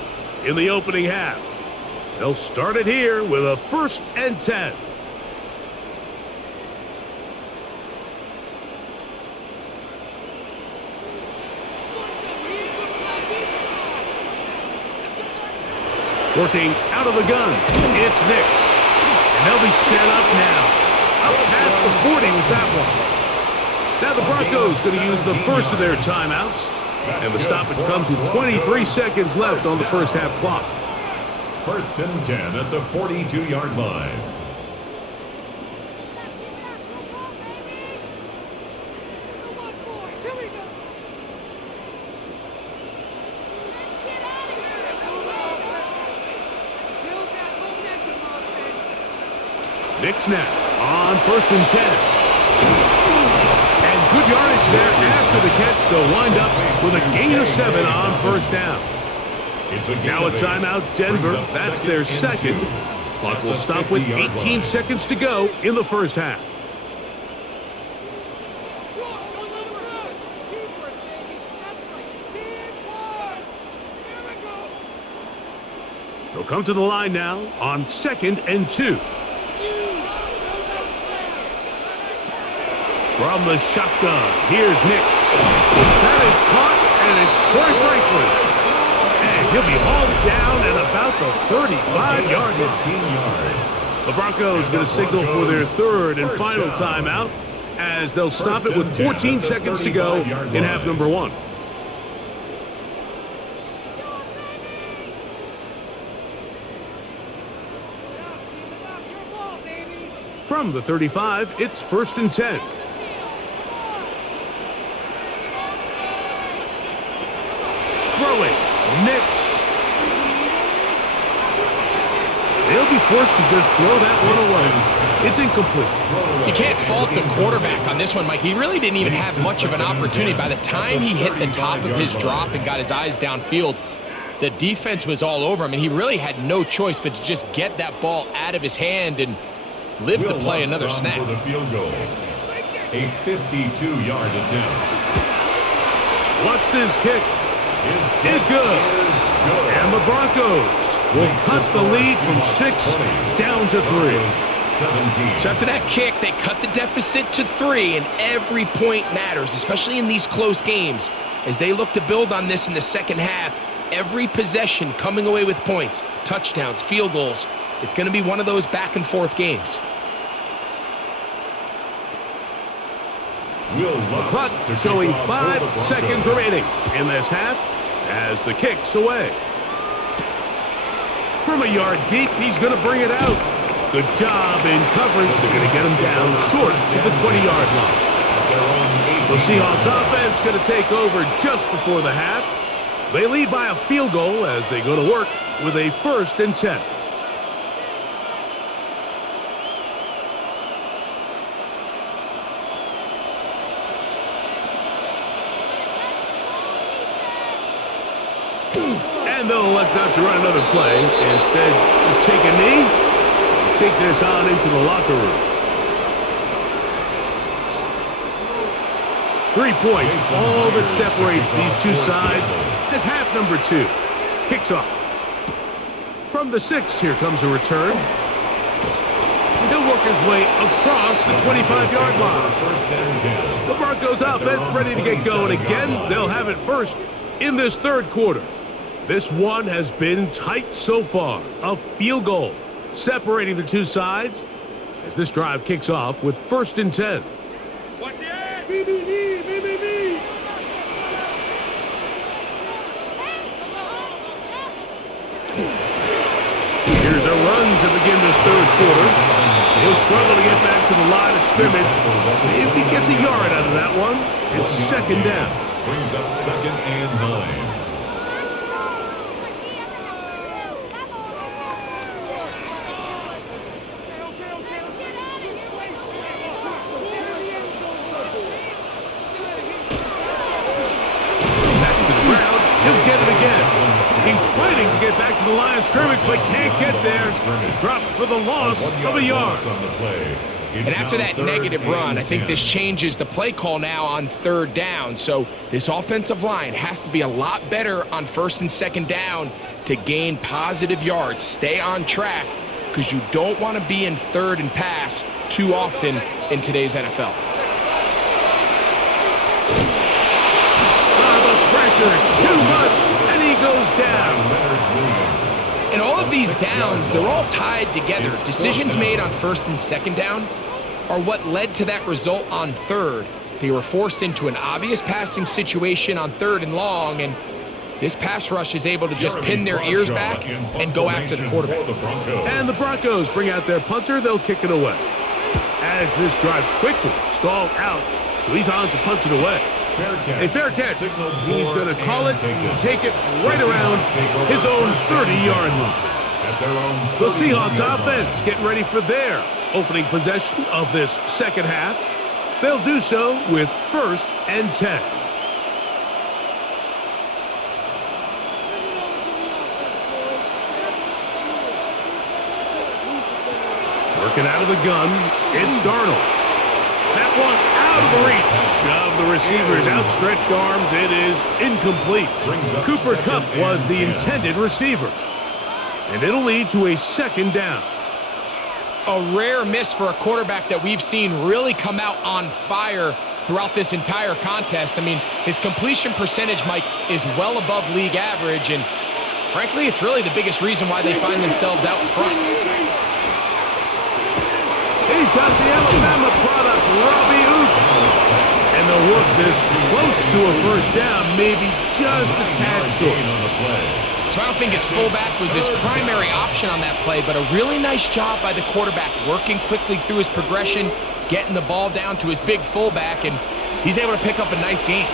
in the opening half. They'll start it here with a 1st and 10. Working out of the gun, it's Nix. And they'll be set up now. Up past the 40 with that one. Now the Broncos going to use the first of their timeouts. And the stoppage comes with 23 seconds left on the first half clock. 1st and 10 at the 42-yard line. Nix now on 1st and 10. And good yardage there after the catch. They'll wind up with a gain of 7 on 1st down. Now a timeout, Denver. That's their second. Clock will stop with 18 seconds to go in the first half. They'll come to the line now on 2nd and 2. From the shotgun, here's Nix. That is caught, and it's Troy Franklin. And He'll be hauled down at about the 35-yard line. 15 yards. The Broncos going to signal for their third and final timeout as they'll stop it with 14 seconds to go in half number one. From the 35, it's 1st and 10. Throwing. Mix. They'll be forced to just throw that one away. It's incomplete. You can't fault the quarterback on this one, Mike. He really didn't even have much of an opportunity. By the time he hit the top of his drop and got his eyes downfield, the defense was all over him, and he really had no choice but to just get that ball out of his hand and live to play another snap. For the field goal. A 52-yard attempt. What's his kick? Is good. And the Broncos will cut the lead from 6 down to 3. 17. So after that kick, they cut the deficit to 3, and every point matters, especially in these close games. As they look to build on this in the second half, every possession coming away with points, touchdowns, field goals. It's going to be one of those back-and-forth games. The clock showing 5 seconds remaining in this half as the kick's away. From a yard deep, he's going to bring it out. Good job in coverage. They're going to get him down short of the 20-yard line. The Seahawks offense going to take over just before the half. They lead by a field goal as they go to work with a 1st and 10. And they'll elect not to run another play. Instead, just take a knee and take this on into the locker room. 3 points, all that separates these two sides as half number 2 kicks off. From the 6, here comes a return. He'll work his way across the 25-yard line. The Broncos offense ready to get going again. They'll have it first in this third quarter. This one has been tight so far. A field goal separating the two sides as this drive kicks off with 1st and 10. Watch the edge. BBB. Here's a run to begin this third quarter. He'll struggle to get back to the line of scrimmage. If he gets a yard out of that one, it's 2nd down. Brings up 2nd and 9. Fighting to get back to the line of scrimmage, but can't get there. Dropped for the loss of a yard. And after that negative run, I think this changes the play call now on 3rd down. So this offensive line has to be a lot better on 1st and 2nd down to gain positive yards. Stay on track because you don't want to be in 3rd and pass too often in today's NFL. The pressure, too much, and he goes down. And all of these downs, they're all tied together. Decisions made on 1st and 2nd down are what led to that result on 3rd. They were forced into an obvious passing situation on 3rd and long, and this pass rush is able to just pin their ears back and go after the quarterback. And the Broncos bring out their punter. They'll kick it away. As this drive quickly stalled out, so he's on to punch it away. A fair catch. He's going to call it and take it right around his own 30-yard line. The Seahawks offense getting ready for their opening possession of this second half. They'll do so with 1st and 10. Working out of the gun, it's Darnold. That one out of the reach of the receiver's outstretched arms. It is incomplete. Cooper Kupp was the intended receiver. And it'll lead to a 2nd down. A rare miss for a quarterback that we've seen really come out on fire throughout this entire contest. I mean, his completion percentage, Mike, is well above league average. And Frankly, it's really the biggest reason why they find themselves out in front. He's got the Alabama product, Robbie Oops. And they'll work this close to a first down, maybe just a tad short. So I don't think his fullback was his primary option on that play, but a really nice job by the quarterback working quickly through his progression, getting the ball down to his big fullback, and he's able to pick up a nice gain.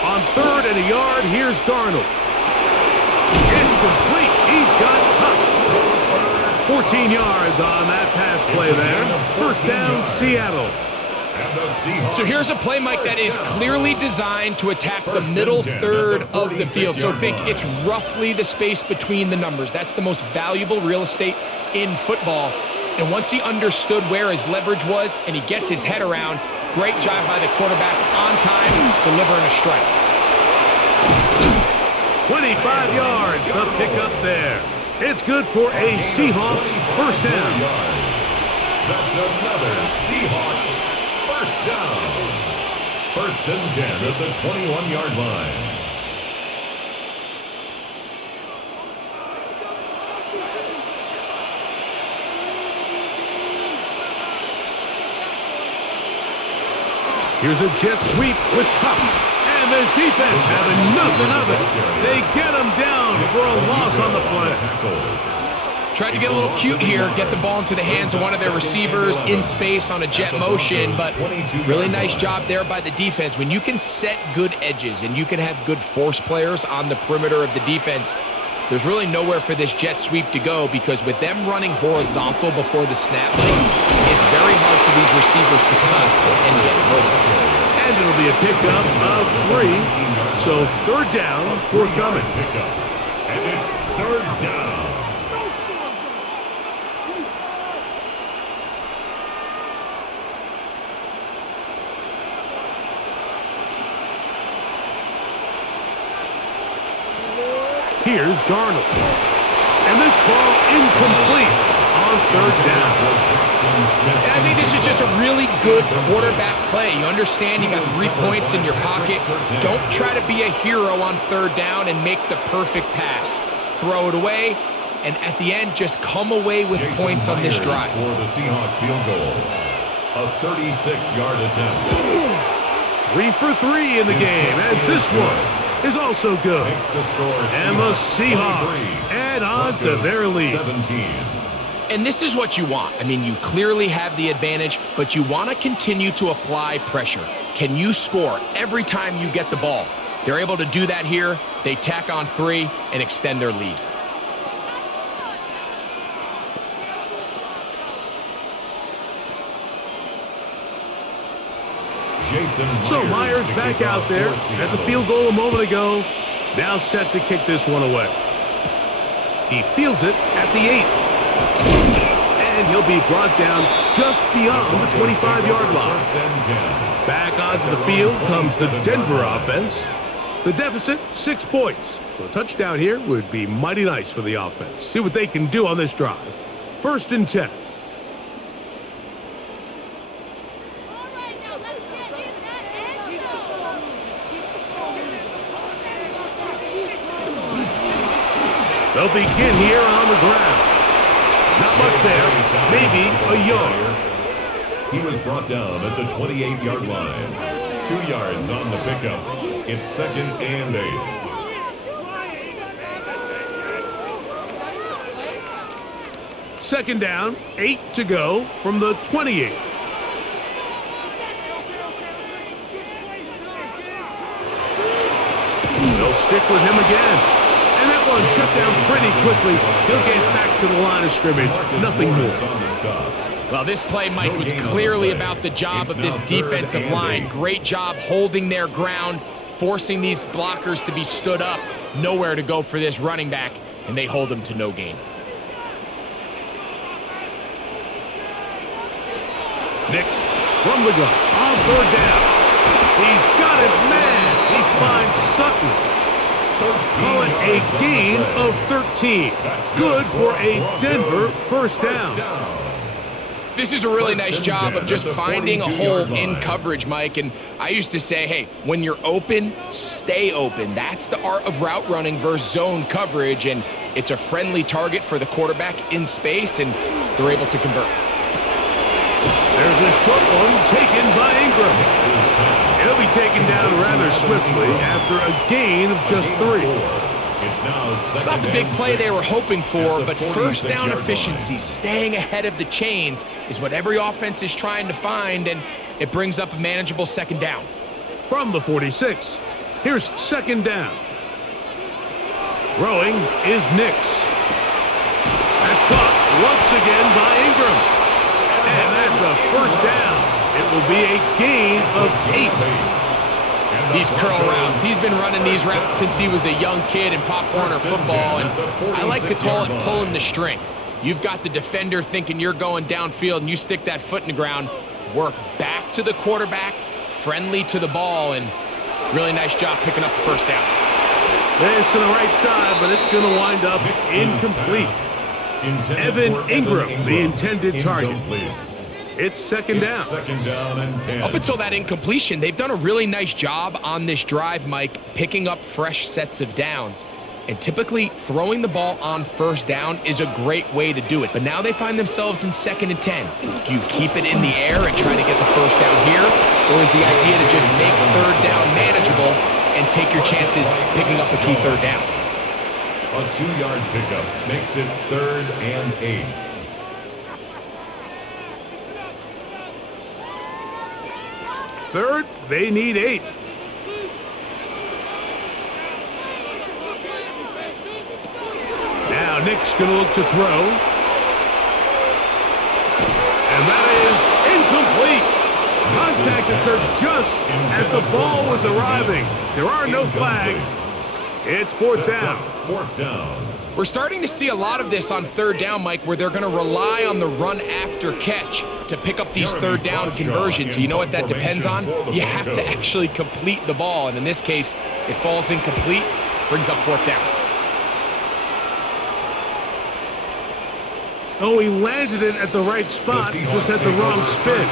On 3rd and a yard, here's Darnold. It's complete. He's got Hunt. 14 yards on that pass play there. First down, Seattle. So here's a play, Mike, that is clearly designed to attack the middle third of the field. So think it's roughly the space between the numbers. That's the most valuable real estate in football. And once he understood where his leverage was and he gets his head around, great job by the quarterback on time, delivering a strike. 25 yards, the pickup there. It's good for a Seahawks first down. That's another Seahawks first down. 1st and 10 at the 21-yard line. Here's a jet sweep with Cup. And this defense having nothing of it. They get him down for a loss on the play. Tried to get a little cute here, get the ball into the hands of one of their receivers in space on a jet motion, but really nice job there by the defense. When you can set good edges and you can have good force players on the perimeter of the defense, there's really nowhere for this jet sweep to go, because with them running horizontal before the snap, it's very hard for these receivers to cut and get vertical. And it'll be a pickup of 3. So 3rd down, forthcoming. And it's 3rd down. Here's Darnold. And this ball incomplete on 3rd down. And I think this is just a really good quarterback play. You understand you got 3 points in your pocket. Don't try to be a hero on 3rd down and make the perfect pass. Throw it away, and at the end, just come away with points on this drive. For the Seahawks field goal, a 36-yard attempt. 3 for 3 in the game, as this one is also good. And the Seahawks add on to their lead. 17. And this is what you want. I mean, you clearly have the advantage, but you want to continue to apply pressure. Can you score every time you get the ball? They're able to do that here. They tack on 3 and extend their lead. So Myers back out there at the field goal a moment ago. Now set to kick this one away. He fields it at the 8. And he'll be brought down just beyond the 25-yard line. Back onto the field comes the Denver offense. The deficit, 6 points. So a touchdown here would be mighty nice for the offense. See what they can do on this drive. 1st and 10. They'll begin here on the ground. Not much there, maybe a yard. He was brought down at the 28-yard line. 2 yards on the pickup. It's 2nd and 8. Second down, 8 to go from the 28. They'll stick with him again. And that one shut down pretty quickly. He'll get back to the line of scrimmage. Nothing more. Well, this play, Mike, was clearly about the job of this defensive line. Great job holding their ground, forcing these blockers to be stood up. Nowhere to go for this running back, and they hold him to no gain. Nix from the gun on 3rd down. He's got his man. He finds Sutton. Call it a gain of 13. Good for a Denver first down. This is a really nice job of just finding a hole in coverage, Mike. And I used to say, hey, when you're open, stay open. That's the art of route running versus zone coverage. And it's a friendly target for the quarterback in space, and they're able to convert. There's a short one taken by Ingram. He'll be taken down rather swiftly after a gain of just 3. It's not the big play they were hoping for, but first down efficiency, staying ahead of the chains, is what every offense is trying to find, and it brings up a manageable second down. From the 46, here's second down. Throwing is Nix. That's caught once again by Ingram. And that's a first down. It will be a gain of 8. These curl routes, he's been running these routes since he was a young kid in Pop Warner football, and I like to call it pulling the string. You've got the defender thinking you're going downfield, and you stick that foot in the ground, work back to the quarterback, friendly to the ball, and really nice job picking up the first down. This to the right side, but it's going to wind up incomplete. Evan Ingram, the intended target. It's second down. Second down and 10. Up until that incompletion, they've done a really nice job on this drive, Mike, picking up fresh sets of downs. And typically, throwing the ball on first down is a great way to do it. But now they find themselves in 2nd and 10. Do you keep it in the air and try to get the first down here? Or is the idea to just make third down manageable and take your chances picking up a key third down? A 2-yard pickup makes it 3rd and 8. Third, they need 8. Now Nick's going to look to throw. And that is incomplete. Contact occurred just as the ball was arriving. There are no flags. It's fourth down. Fourth down. We're starting to see a lot of this on third down, Mike, where they're going to rely on the run after catch to pick up these third down conversions. So you know what that depends on? You have to actually complete the ball. And in this case, it falls incomplete, brings up fourth down. Oh, he landed it at the right spot, just had the wrong spin.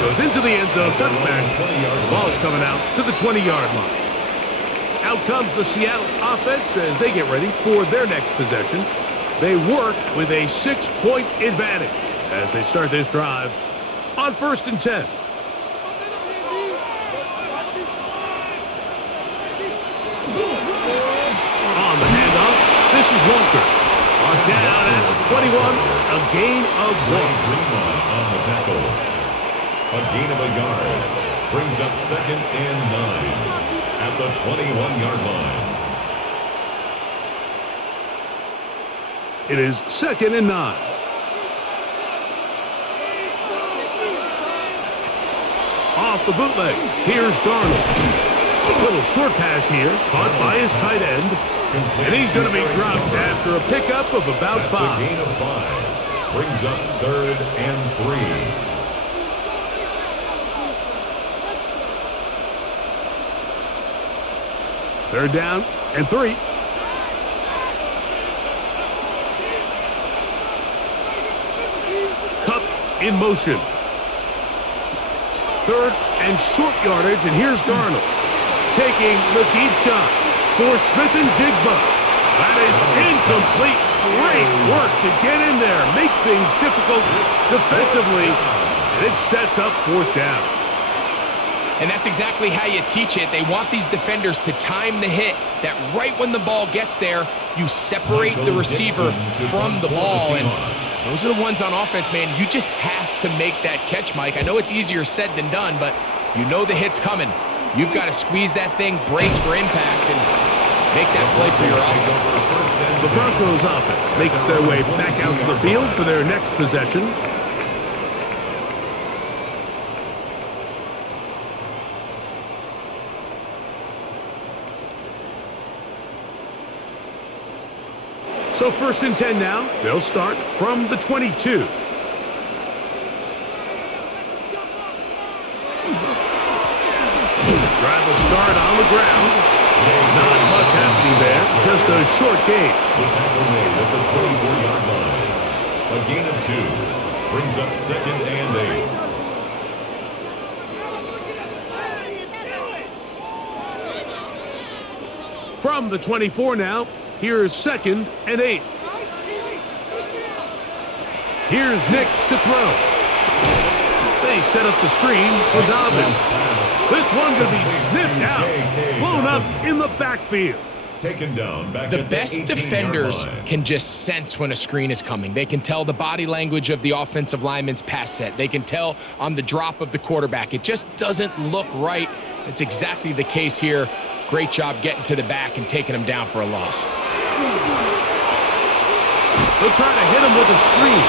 Goes into the end zone, touchback. The ball's coming out to the 20-yard line. Out comes the Seattle offense as they get ready for their next possession. They work with a 6-point advantage as they start this drive on 1st and 10. On the handoff, this is Walker. Down at the 21, a gain of 1. On the tackle. A gain of a yard brings up 2nd and 9. At the 21-yard line. It is 2nd and 9. Off the bootleg. Here's Darnold. A little short pass here, caught by his tight end. And he's going to be dropped after a pickup of about 5. That's a gain of 5. Brings up 3rd and 3. Third down and 3. Cup in motion. 3rd and short yardage, and here's Darnold taking the deep shot for Smith and Jigba. That is incomplete. Great work to get in there, make things difficult defensively, and it sets up 4th down. And that's exactly how you teach it. They want these defenders to time the hit, that right when the ball gets there, you separate the receiver from the ball. And those are the ones on offense, man. You just have to make that catch, Mike. I know it's easier said than done, but you know the hit's coming. You've got to squeeze that thing, brace for impact, and make that play for your offense. The Broncos offense makes their way back out to the field for their next possession. So 1st and 10 now. They'll start from the 22. Drive will start on the ground. Not much happening there. Just a short gain. The tackle made at the 24-yard line. A gain of 2. Brings up 2nd and 8. From the 24 now, here's 2nd and 8. Here's Nix to throw. They set up the screen for Dobbins. This one could be sniffed out, blown up in the backfield. Taken down back The at best 18-yard defenders line. can just sense when a screen is coming. They can tell the body language of the offensive lineman's pass set. They can tell on the drop of the quarterback. It just doesn't look right. It's exactly the case here. Great job getting to the back and taking him down for a loss. They'll try to hit him with a screen.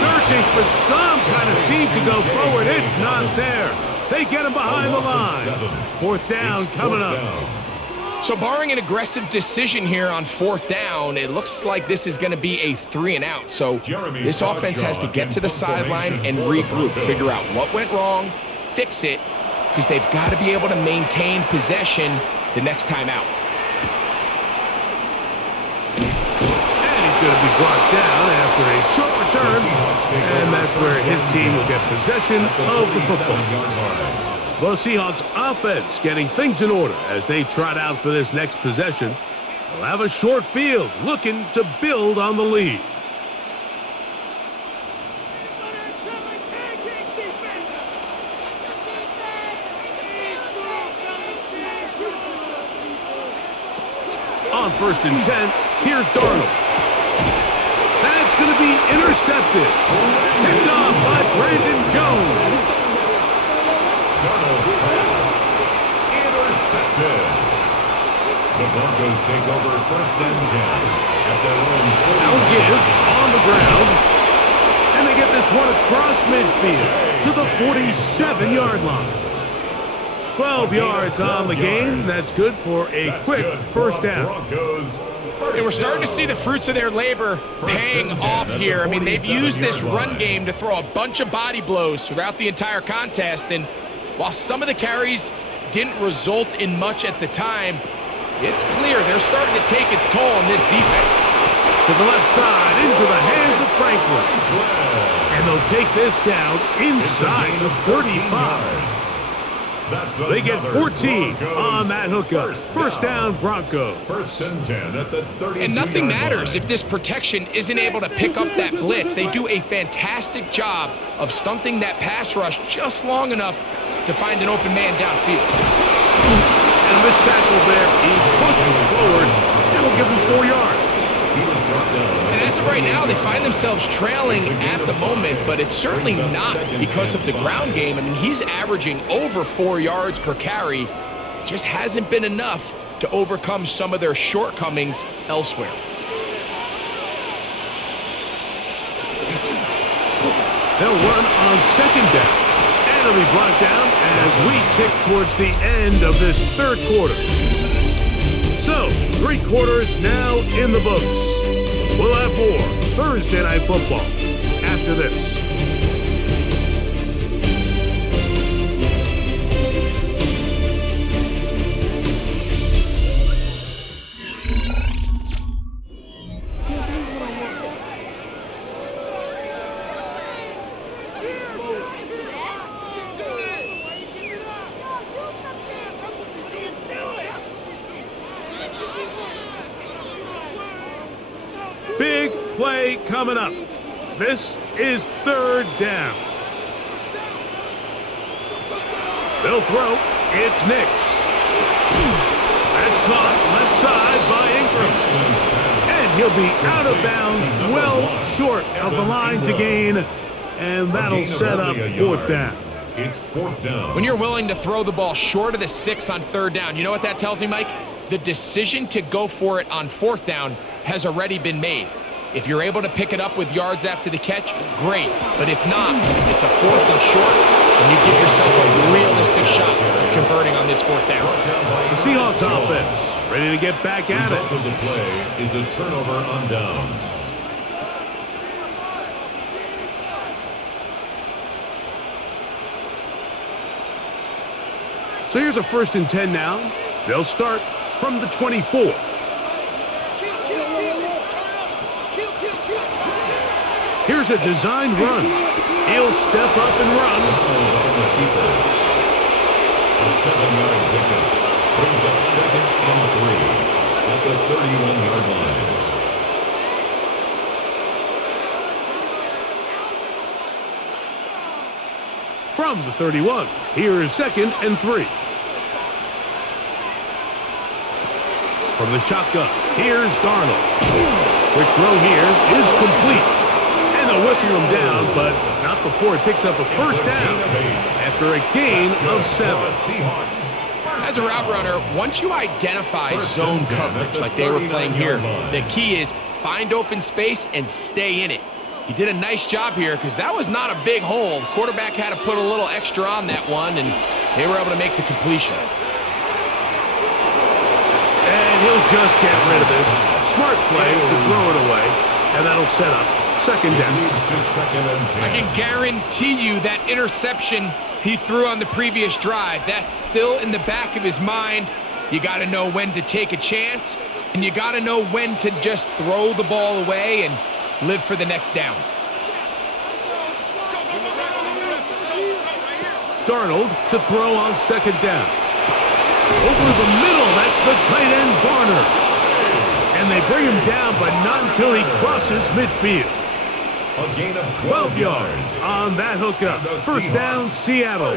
Searching for some kind of seam to go forward. It's not there. They get him behind the line. 4th down coming up. So barring an aggressive decision here on 4th down, it looks like this is going to be a 3-and-out. So this offense has to get to the sideline and regroup, figure out what went wrong, fix it, because they've got to be able to maintain possession the next time out. And he's going to be brought down after a short return, and that's where his team will get possession of the football. The Seahawks offense getting things in order as they trot out for this next possession. They'll have a short field looking to build on the lead. On 1st and 10, here's Darnold. That's going to be intercepted. Picked off by Brandon Jones. Darnold's pass intercepted. The Broncos take over 1st and 10 at their own 40. Now give on the ground. And they get this one across midfield to the 47-yard line. 12 yards on the game. That's good for a quick 1st down. And we're starting to see the fruits of their labor paying off here. I mean, they've used this run game to throw a bunch of body blows throughout the entire contest. And while some of the carries didn't result in much at the time, it's clear they're starting to take its toll on this defense. To the left side, into the hands of Franklin. And they'll take this down inside the 35. They get 14 on that hookup. 1st down, Broncos. 1st and 10 at the 32-yard And nothing matters line. if this protection isn't able to pick up that blitz. They do a fantastic job of stunting that pass rush just long enough to find an open man downfield. And a missed tackle there. He pushes forward. It'll give him 4 yards. He was brought down. And as of right now, they find themselves trailing at the moment, but it's certainly not because of the ground game. I mean, he's averaging over 4 yards per carry. It just hasn't been enough to overcome some of their shortcomings elsewhere. They'll run on 2nd down. And it'll be brought down as we tick towards the end of this 3rd quarter. So, 3 quarters now in the books. We'll have more Thursday Night Football after this. Big play coming up. This is 3rd down. They'll throw. It's Nix. That's caught left side by Ingram. And he'll be out of bounds, well short of the line to gain. And that'll set up 4th down. It's 4th down. When you're willing to throw the ball short of the sticks on 3rd down, you know what that tells me, Mike? The decision to go for it on 4th down has already been made. If you're able to pick it up with yards after the catch, great. But if not, it's a 4th and short, and you give yourself a realistic shot of converting on this 4th down. The Seahawks offense ready to get back at Result it. of the play is a turnover on downs. So here's a 1st and 10 now. They'll start from the 24. Here's Here's a designed run. He'll step up and run. A 7-yard pickup brings up 2nd and 3 at the 31-yard line. From the 31, here is 2nd and 3. From the shotgun, here's Darnold. Quick throw here is complete. And they'll whistle him down, but not before he picks up a first down after a gain of 7. As a route runner, once you identify zone coverage like they were playing here, the key is find open space and stay in it. He did a nice job here because that was not a big hole. The quarterback had to put a little extra on that one, and they were able to make the completion. And he'll just get rid of this. Smart play to throw it away, and that'll set up 2nd down. I can guarantee you that interception he threw on the previous drive, that's still in the back of his mind. You got to know when to take a chance, and you got to know when to just throw the ball away and live for the next down. Darnold to throw on 2nd down. Over the middle, that's the tight end Barner. And they bring him down, but not until he crosses midfield. A gain of 12 yards on that hookup. First down, Seattle.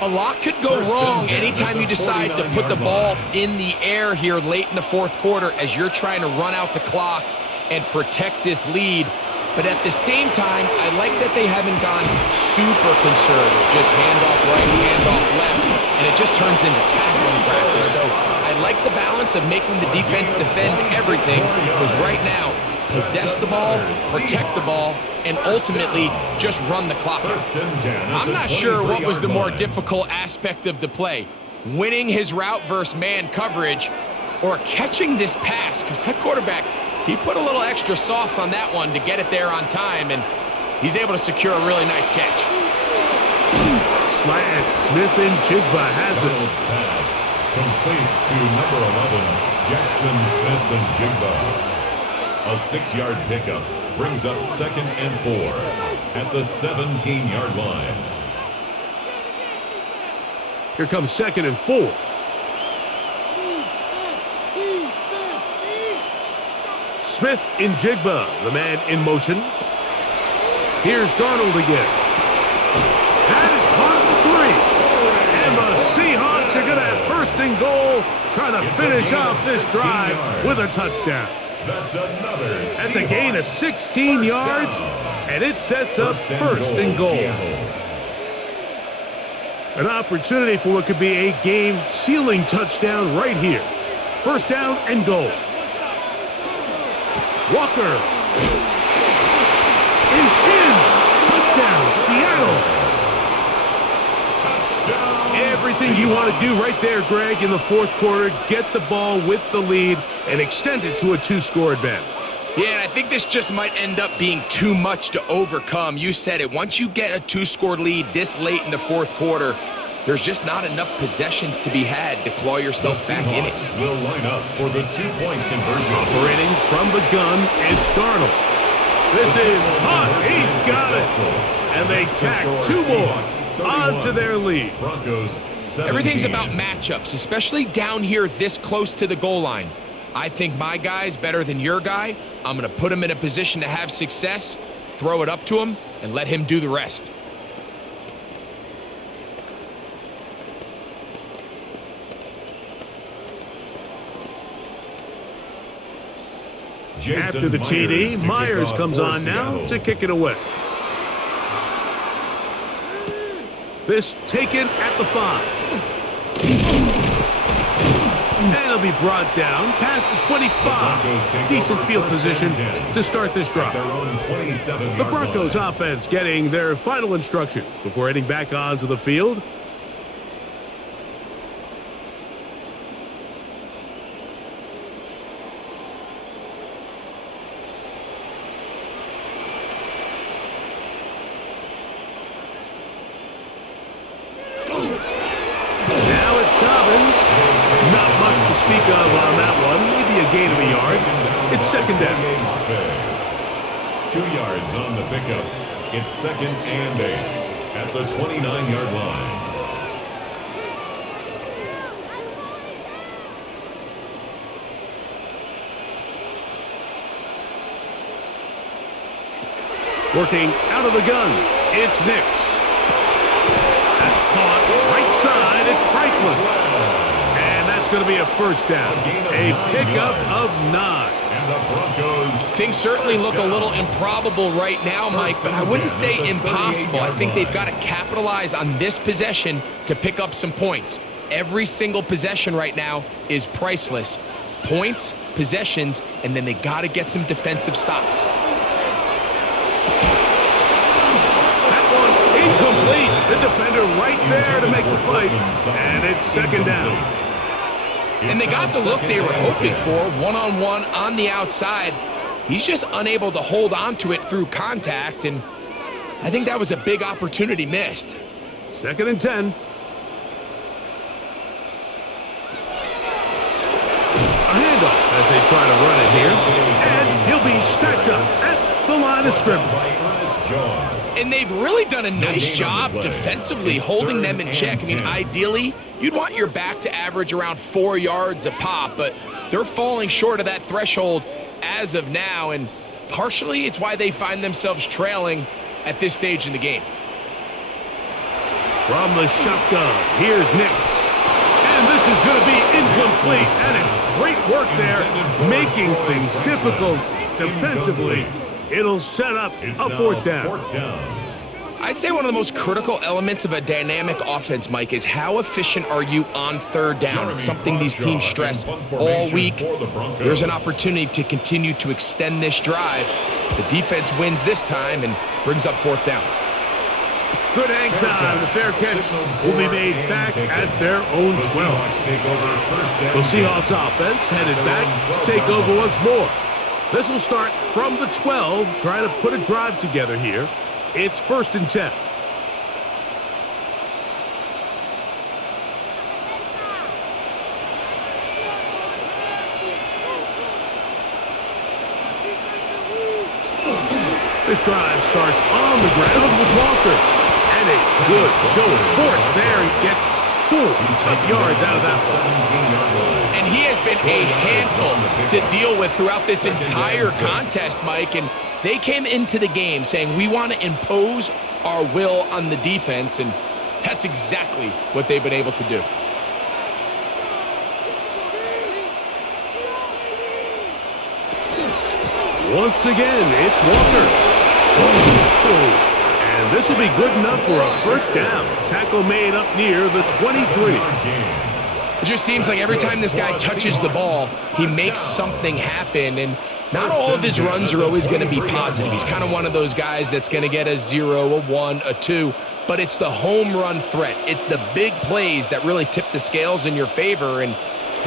A lot could go wrong anytime you decide to put the ball in the air here late in the 4th quarter as you're trying to run out the clock and protect this lead. But at the same time, I like that they haven't gone super conservative. Just handoff right, handoff left, and it just turns into tackling practice. So I like the balance of making the defense defend everything, because right now, possess the ball, protect the ball, and ultimately just run the clock out. I'm not sure what was the more difficult aspect of the play, winning his route versus man coverage or catching this pass, because that quarterback, he put a little extra sauce on that one to get it there on time, and he's able to secure a really nice catch. Slant, Smith and Jigba has it. Pass complete to number 11, Jackson Smith and Jigba. A 6-yard pickup brings up 2nd and 4 at the 17-yard line. Here comes 2nd and 4. Smith in Jigba, the man in motion. Here's Darnold again. That is caught at the 3. And the Seahawks are going to have 1st and goal, trying to finish off this drive with a touchdown. That's a gain of 16 yards, and it sets up 1st and goal. An opportunity for what could be a game-sealing touchdown right here. 1st down and goal. Walker is in. Touchdown, Seattle. Everything you want to do right there, Greg, in the 4th quarter. Get the ball with the lead and extend it to a 2-score advantage. Yeah, and I think this just might end up being too much to overcome. You said it. Once you get a 2-score lead this late in the 4th quarter, there's just not enough possessions to be had to claw yourself back in it. Will line up for the 2-point conversion. Operating from the gun, it's Darnold. This is hot. He's got it. And they tack 2 more onto their lead. Broncos 17. Everything's about matchups, especially down here this close to the goal line. I think my guy's better than your guy. I'm going to put him in a position to have success, throw it up to him, and let him do the rest. After the TD, Myers comes on now to kick it away. This taken at the 5. And it'll be brought down past the 25. Decent field position to start this drive. The Broncos offense getting their final instructions before heading back onto the field. Speak of on that one, maybe a gain of a yard. It's 2nd down. 2 yards on the pickup. It's 2nd and 8 at the 29-yard line. Working out of the gun, it's Nix. That's caught right side, it's Franklin. And that's going to be a first down. A pickup of 9. And the Broncos. Things certainly look a little improbable right now, Mike, but I wouldn't say impossible. I think they've got to capitalize on this possession to pick up some points. Every single possession right now is priceless. Points, possessions, and then they got to get some defensive stops. Incomplete. The defender right there to make the play. And it's 2nd down. And they got the look they were hoping for, one-on-one on the outside. He's just unable to hold on to it through contact, and I think that was a big opportunity missed. 2nd and 10. A handoff as they try to run it here. And he'll be stacked up at the line of scrimmage. And they've really done a nice job defensively holding them in check. I mean, ideally, you'd want your back to average around 4 yards a pop, but they're falling short of that threshold as of now, and partially it's why they find themselves trailing at this stage in the game. From the shotgun, here's Nix. And this is going to be incomplete, and it's great work there, making things difficult defensively. It'll set up a 4th down. I'd say one of the most critical elements of a dynamic offense, Mike, is how efficient are you on 3rd down? It's something these teams stress all week. There's an opportunity to continue to extend this drive. The defense wins this time and brings up 4th down. Good hang time. The fair catch will be made back at their own 12. The Seahawks offense headed back to take over once more. This will start from the 12, trying to put a drive together here. It's 1st and 10. This drive starts on the ground with Walker. And a good show of force there. He gets 4 tough yards out of that one. And he has been a handful to deal with throughout this entire contest, Mike. And they came into the game saying, we want to impose our will on the defense, and that's exactly what they've been able to do. Once again, it's Walker. And this will be good enough for a first down. Tackle made up near the 23. It just seems like every time this guy touches the ball, he makes something happen, and not all of his runs are always going to be positive. He's kind of one of those guys that's going to get a 0, a 1, a 2, but it's the home run threat. It's the big plays that really tip the scales in your favor, and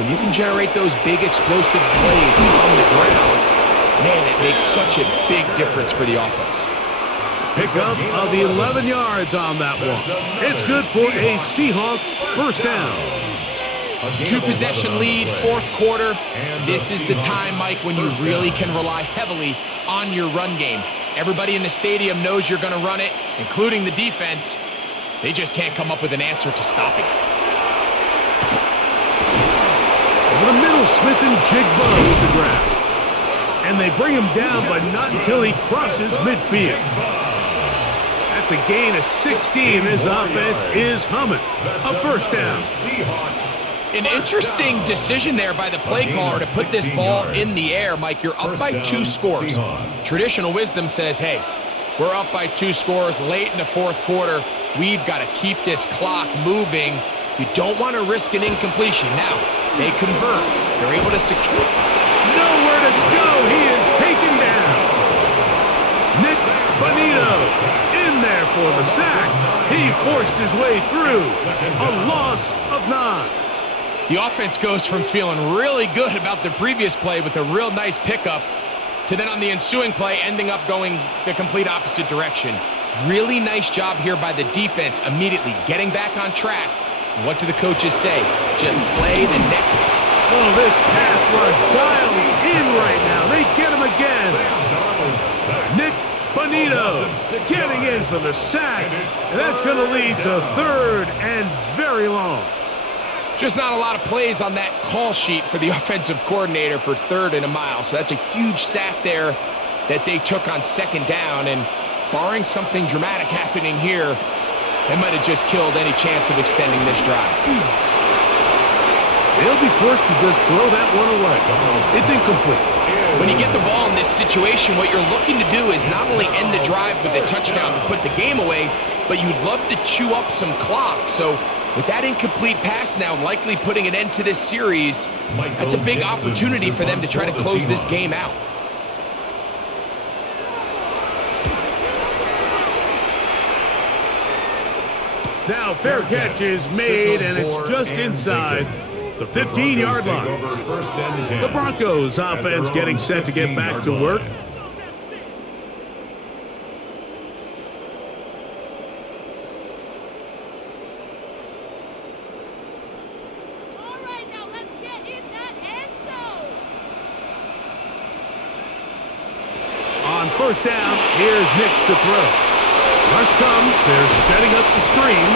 when you can generate those big explosive plays on the ground, man, it makes such a big difference for the offense. Pickup of the 11 yards on that one. It's good for a Seahawks first down. 2-possession lead, 4th quarter. This is the time, Mike, when you really can rely heavily on your run game. Everybody in the stadium knows you're going to run it, including the defense. They just can't come up with an answer to stop it. Over the middle, Smith and Jigba with the grab. And they bring him down, but not until he crosses midfield. That's a gain of 16. This offense is humming. A first down. An interesting decision there by the play caller to put this ball in the air. Mike, you're up by 2 scores. Traditional wisdom says, hey, we're up by 2 scores late in the 4th quarter. We've got to keep this clock moving. You don't want to risk an incompletion. Now, they convert. They're able to secure. Nowhere to go. He is taken down. Nick Bonito in there for the sack. He forced his way through. A loss of 9. The offense goes from feeling really good about the previous play with a real nice pickup to then on the ensuing play ending up going the complete opposite direction. Really nice job here by the defense immediately getting back on track. And what do the coaches say? Just play the next. Oh, this pass rush dialed in right now. They get him again. Nick Bonito getting in for the sack, and that's going to lead to 3rd and very long. Just not a lot of plays on that call sheet for the offensive coordinator for 3rd and a mile. So that's a huge sack there that they took on 2nd down. And barring something dramatic happening here, they might have just killed any chance of extending this drive. They'll be forced to just throw that one away. It's incomplete. When you get the ball in this situation, what you're looking to do is not only end the drive with a touchdown to put the game away, but you'd love to chew up some clock. So with that incomplete pass now likely putting an end to this series, that's a big opportunity for them to try to close this game out. Now fair catch is made, and it's just inside the 15-yard line. The Broncos offense getting set to get back to work. On 1st down, here's Nix to throw. Rush comes, they're setting up the screen,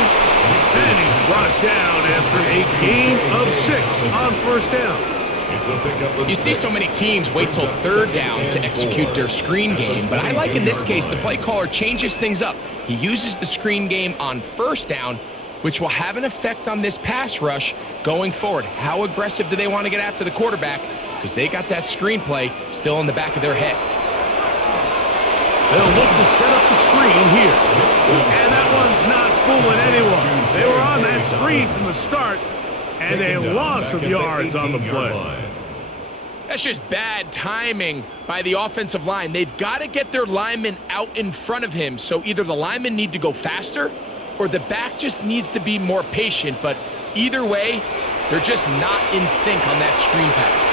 and he's brought down after a gain of 6 on 1st down. You see so many teams wait till 3rd down to execute their screen game, but I like in this case the play caller changes things up. He uses the screen game on 1st down, which will have an effect on this pass rush going forward. How aggressive do they want to get after the quarterback? Because they got that screen play still in the back of their head. They'll look to set up the screen here. And that one's not fooling anyone. They were on that screen from the start, and a loss of yards on the play. That's just bad timing by the offensive line. They've got to get their linemen out in front of him, so either the linemen need to go faster or the back just needs to be more patient. But either way, they're just not in sync on that screen pass.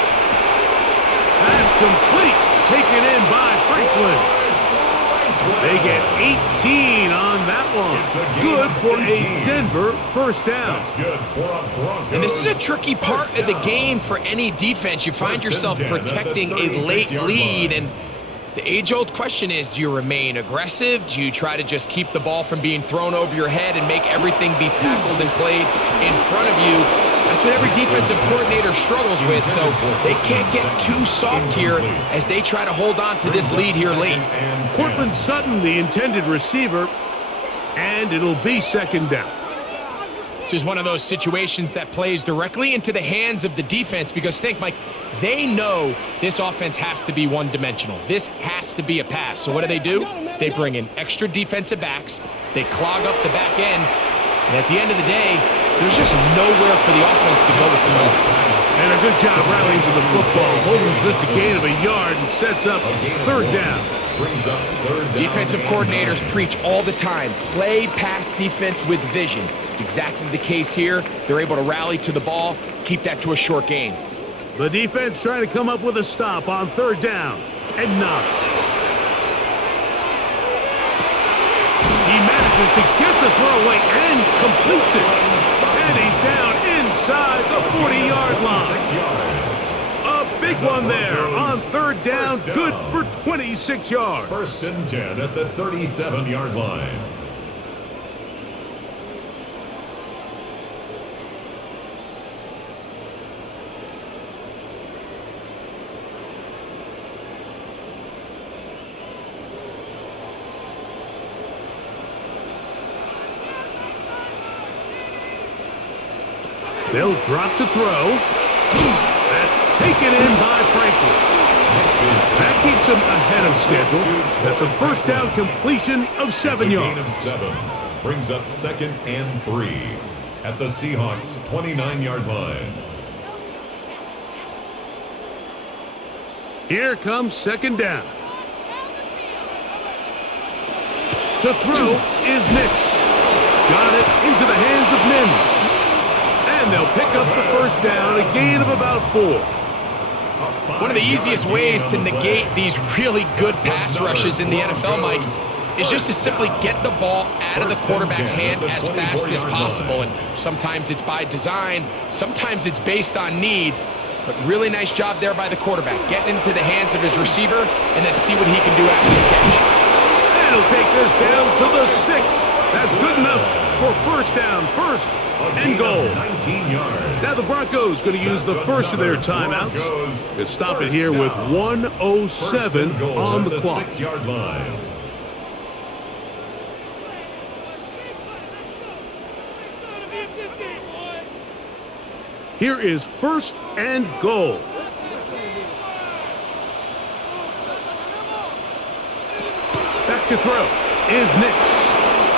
That's complete. Taken in by Franklin. They get 18 on that one. Good for a Denver 1st down. And this is a tricky part of the game for any defense. You find yourself protecting a late lead, and the age-old question is, do you remain aggressive? Do you try to just keep the ball from being thrown over your head and make everything be tackled and played in front of you? That's what every defensive coordinator struggles with, so they can't get too soft here as they try to hold on to this lead here late. Cortland Sutton, the intended receiver, and it'll be 2nd down. This is one of those situations that plays directly into the hands of the defense because think, Mike, they know this offense has to be one-dimensional. This has to be a pass. So what do? They bring in extra defensive backs. They clog up the back end. And at the end of the day, there's just nowhere for the offense to go with the ball. And a good job rallying to the football, holding just a gain of a yard and sets up 3rd down. Defensive coordinators preach all the time, play pass defense with vision. It's exactly the case here. They're able to rally to the ball, keep that to a short gain. The defense trying to come up with a stop on 3rd down, and not. He manages to get the throw away and completes it. And he's down inside the 40-yard line. A big one there on 3rd down, good for 26 yards. 1st and 10 at the 37-yard line. They'll drop to throw. That's taken in by Franklin. That keeps him ahead of schedule. That's a 1st down completion of 7 yards. Brings up 2nd and 3 at the Seahawks 29-yard line. Here comes 2nd down. To throw is Nix. Got it into the hands of Mims. And they'll pick up the 1st down, a gain of about 4. One of the easiest ways to negate these really good pass rushes in the NFL, Mike, is just to simply get the ball out of the quarterback's hand as fast as possible. And sometimes it's by design, sometimes it's based on need. But really nice job there by the quarterback, getting into the hands of his receiver, and then see what he can do after the catch. And he'll take this down to the 6. That's good enough for first down, first and goal. 19 yards. Now the Broncos going to use the first of their timeouts to stop it here with 1:07 on the clock. 6-yard line. Here is first and goal. Back to throw is Nix.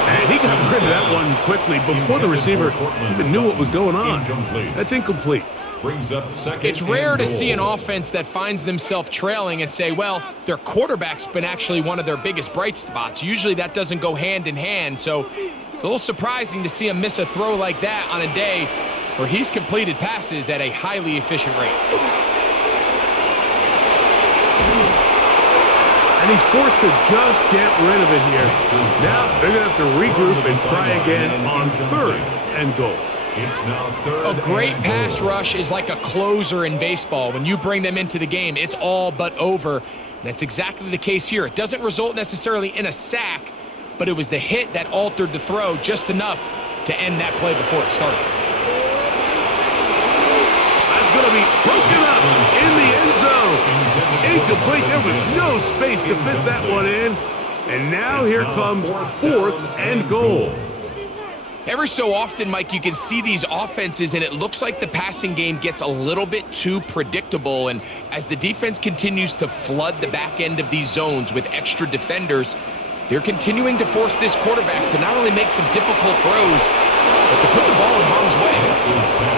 And he got rid of that one quickly before the receiver even knew what was going on. That's incomplete. Brings up second. It's rare to see an offense that finds themselves trailing and say, well, their quarterback's been actually one of their biggest bright spots. Usually that doesn't go hand in hand, so it's a little surprising to see him miss a throw like that on a day where he's completed passes at a highly efficient rate. And he's forced to just get rid of it here. Now they're going to have to regroup and try again on third and goal. It's now third. A great pass rush is like a closer in baseball. When you bring them into the game, it's all but over. And that's exactly the case here. It doesn't result necessarily in a sack, but it was the hit that altered the throw just enough to end that play before it started. That's going to be broken up in the end zone. Incomplete. There was no space to fit that one in. And now here comes fourth and goal. Every so often, Mike, you can see these offenses, and it looks like the passing game gets a little bit too predictable. And as the defense continues to flood the back end of these zones with extra defenders, they're continuing to force this quarterback to not only make some difficult throws, but to put the ball in harm's way.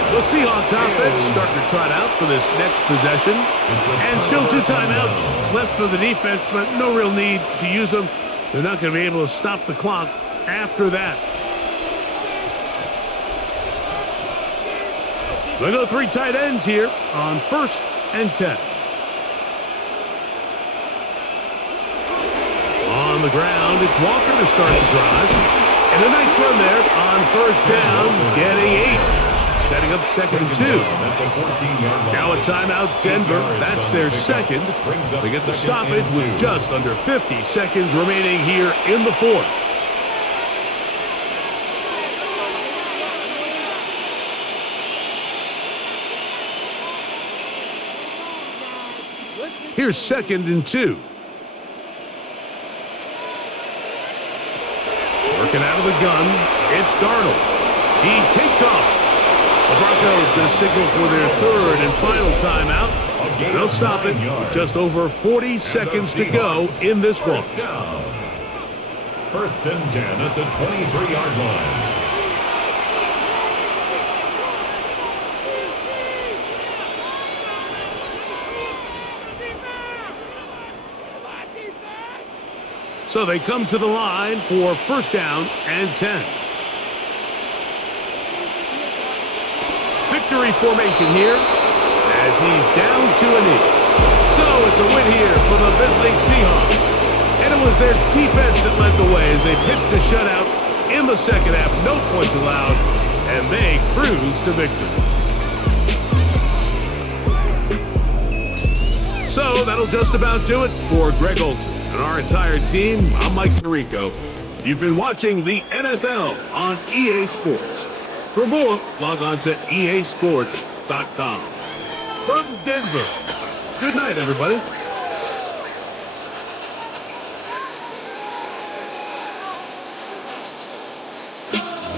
The Seahawks offense starting to trot out for this next possession. And still 2 timeouts left for the defense, but no real need to use them. They're not going to be able to stop the clock after that. They go 3 tight ends here on first and 10. On the ground, it's Walker to start the drive. And a nice run there on first down, getting 8. Setting up second and 2. Now a timeout, Denver. That's their second. They get the stoppage with just under 50 seconds remaining here in the fourth. Here's second and 2. Working out of the gun, it's Darnold. He takes off. The Broncos going to signal for their third and final timeout. They'll stop it with just over 40 seconds to go in this one. First and 10 at the 23-yard line. So they come to the line for first down and 10. Victory formation here as he's down to a knee. So it's a win here for the visiting Seahawks. And it was their defense that led the way as they pitched a shutout in the second half. No points allowed, and they cruise to victory. So that'll just about do it for Greg Olson and our entire team. I'm Mike Tirico. You've been watching the NFL on EA Sports. For more, log on to easports.com. From Denver, good night, everybody.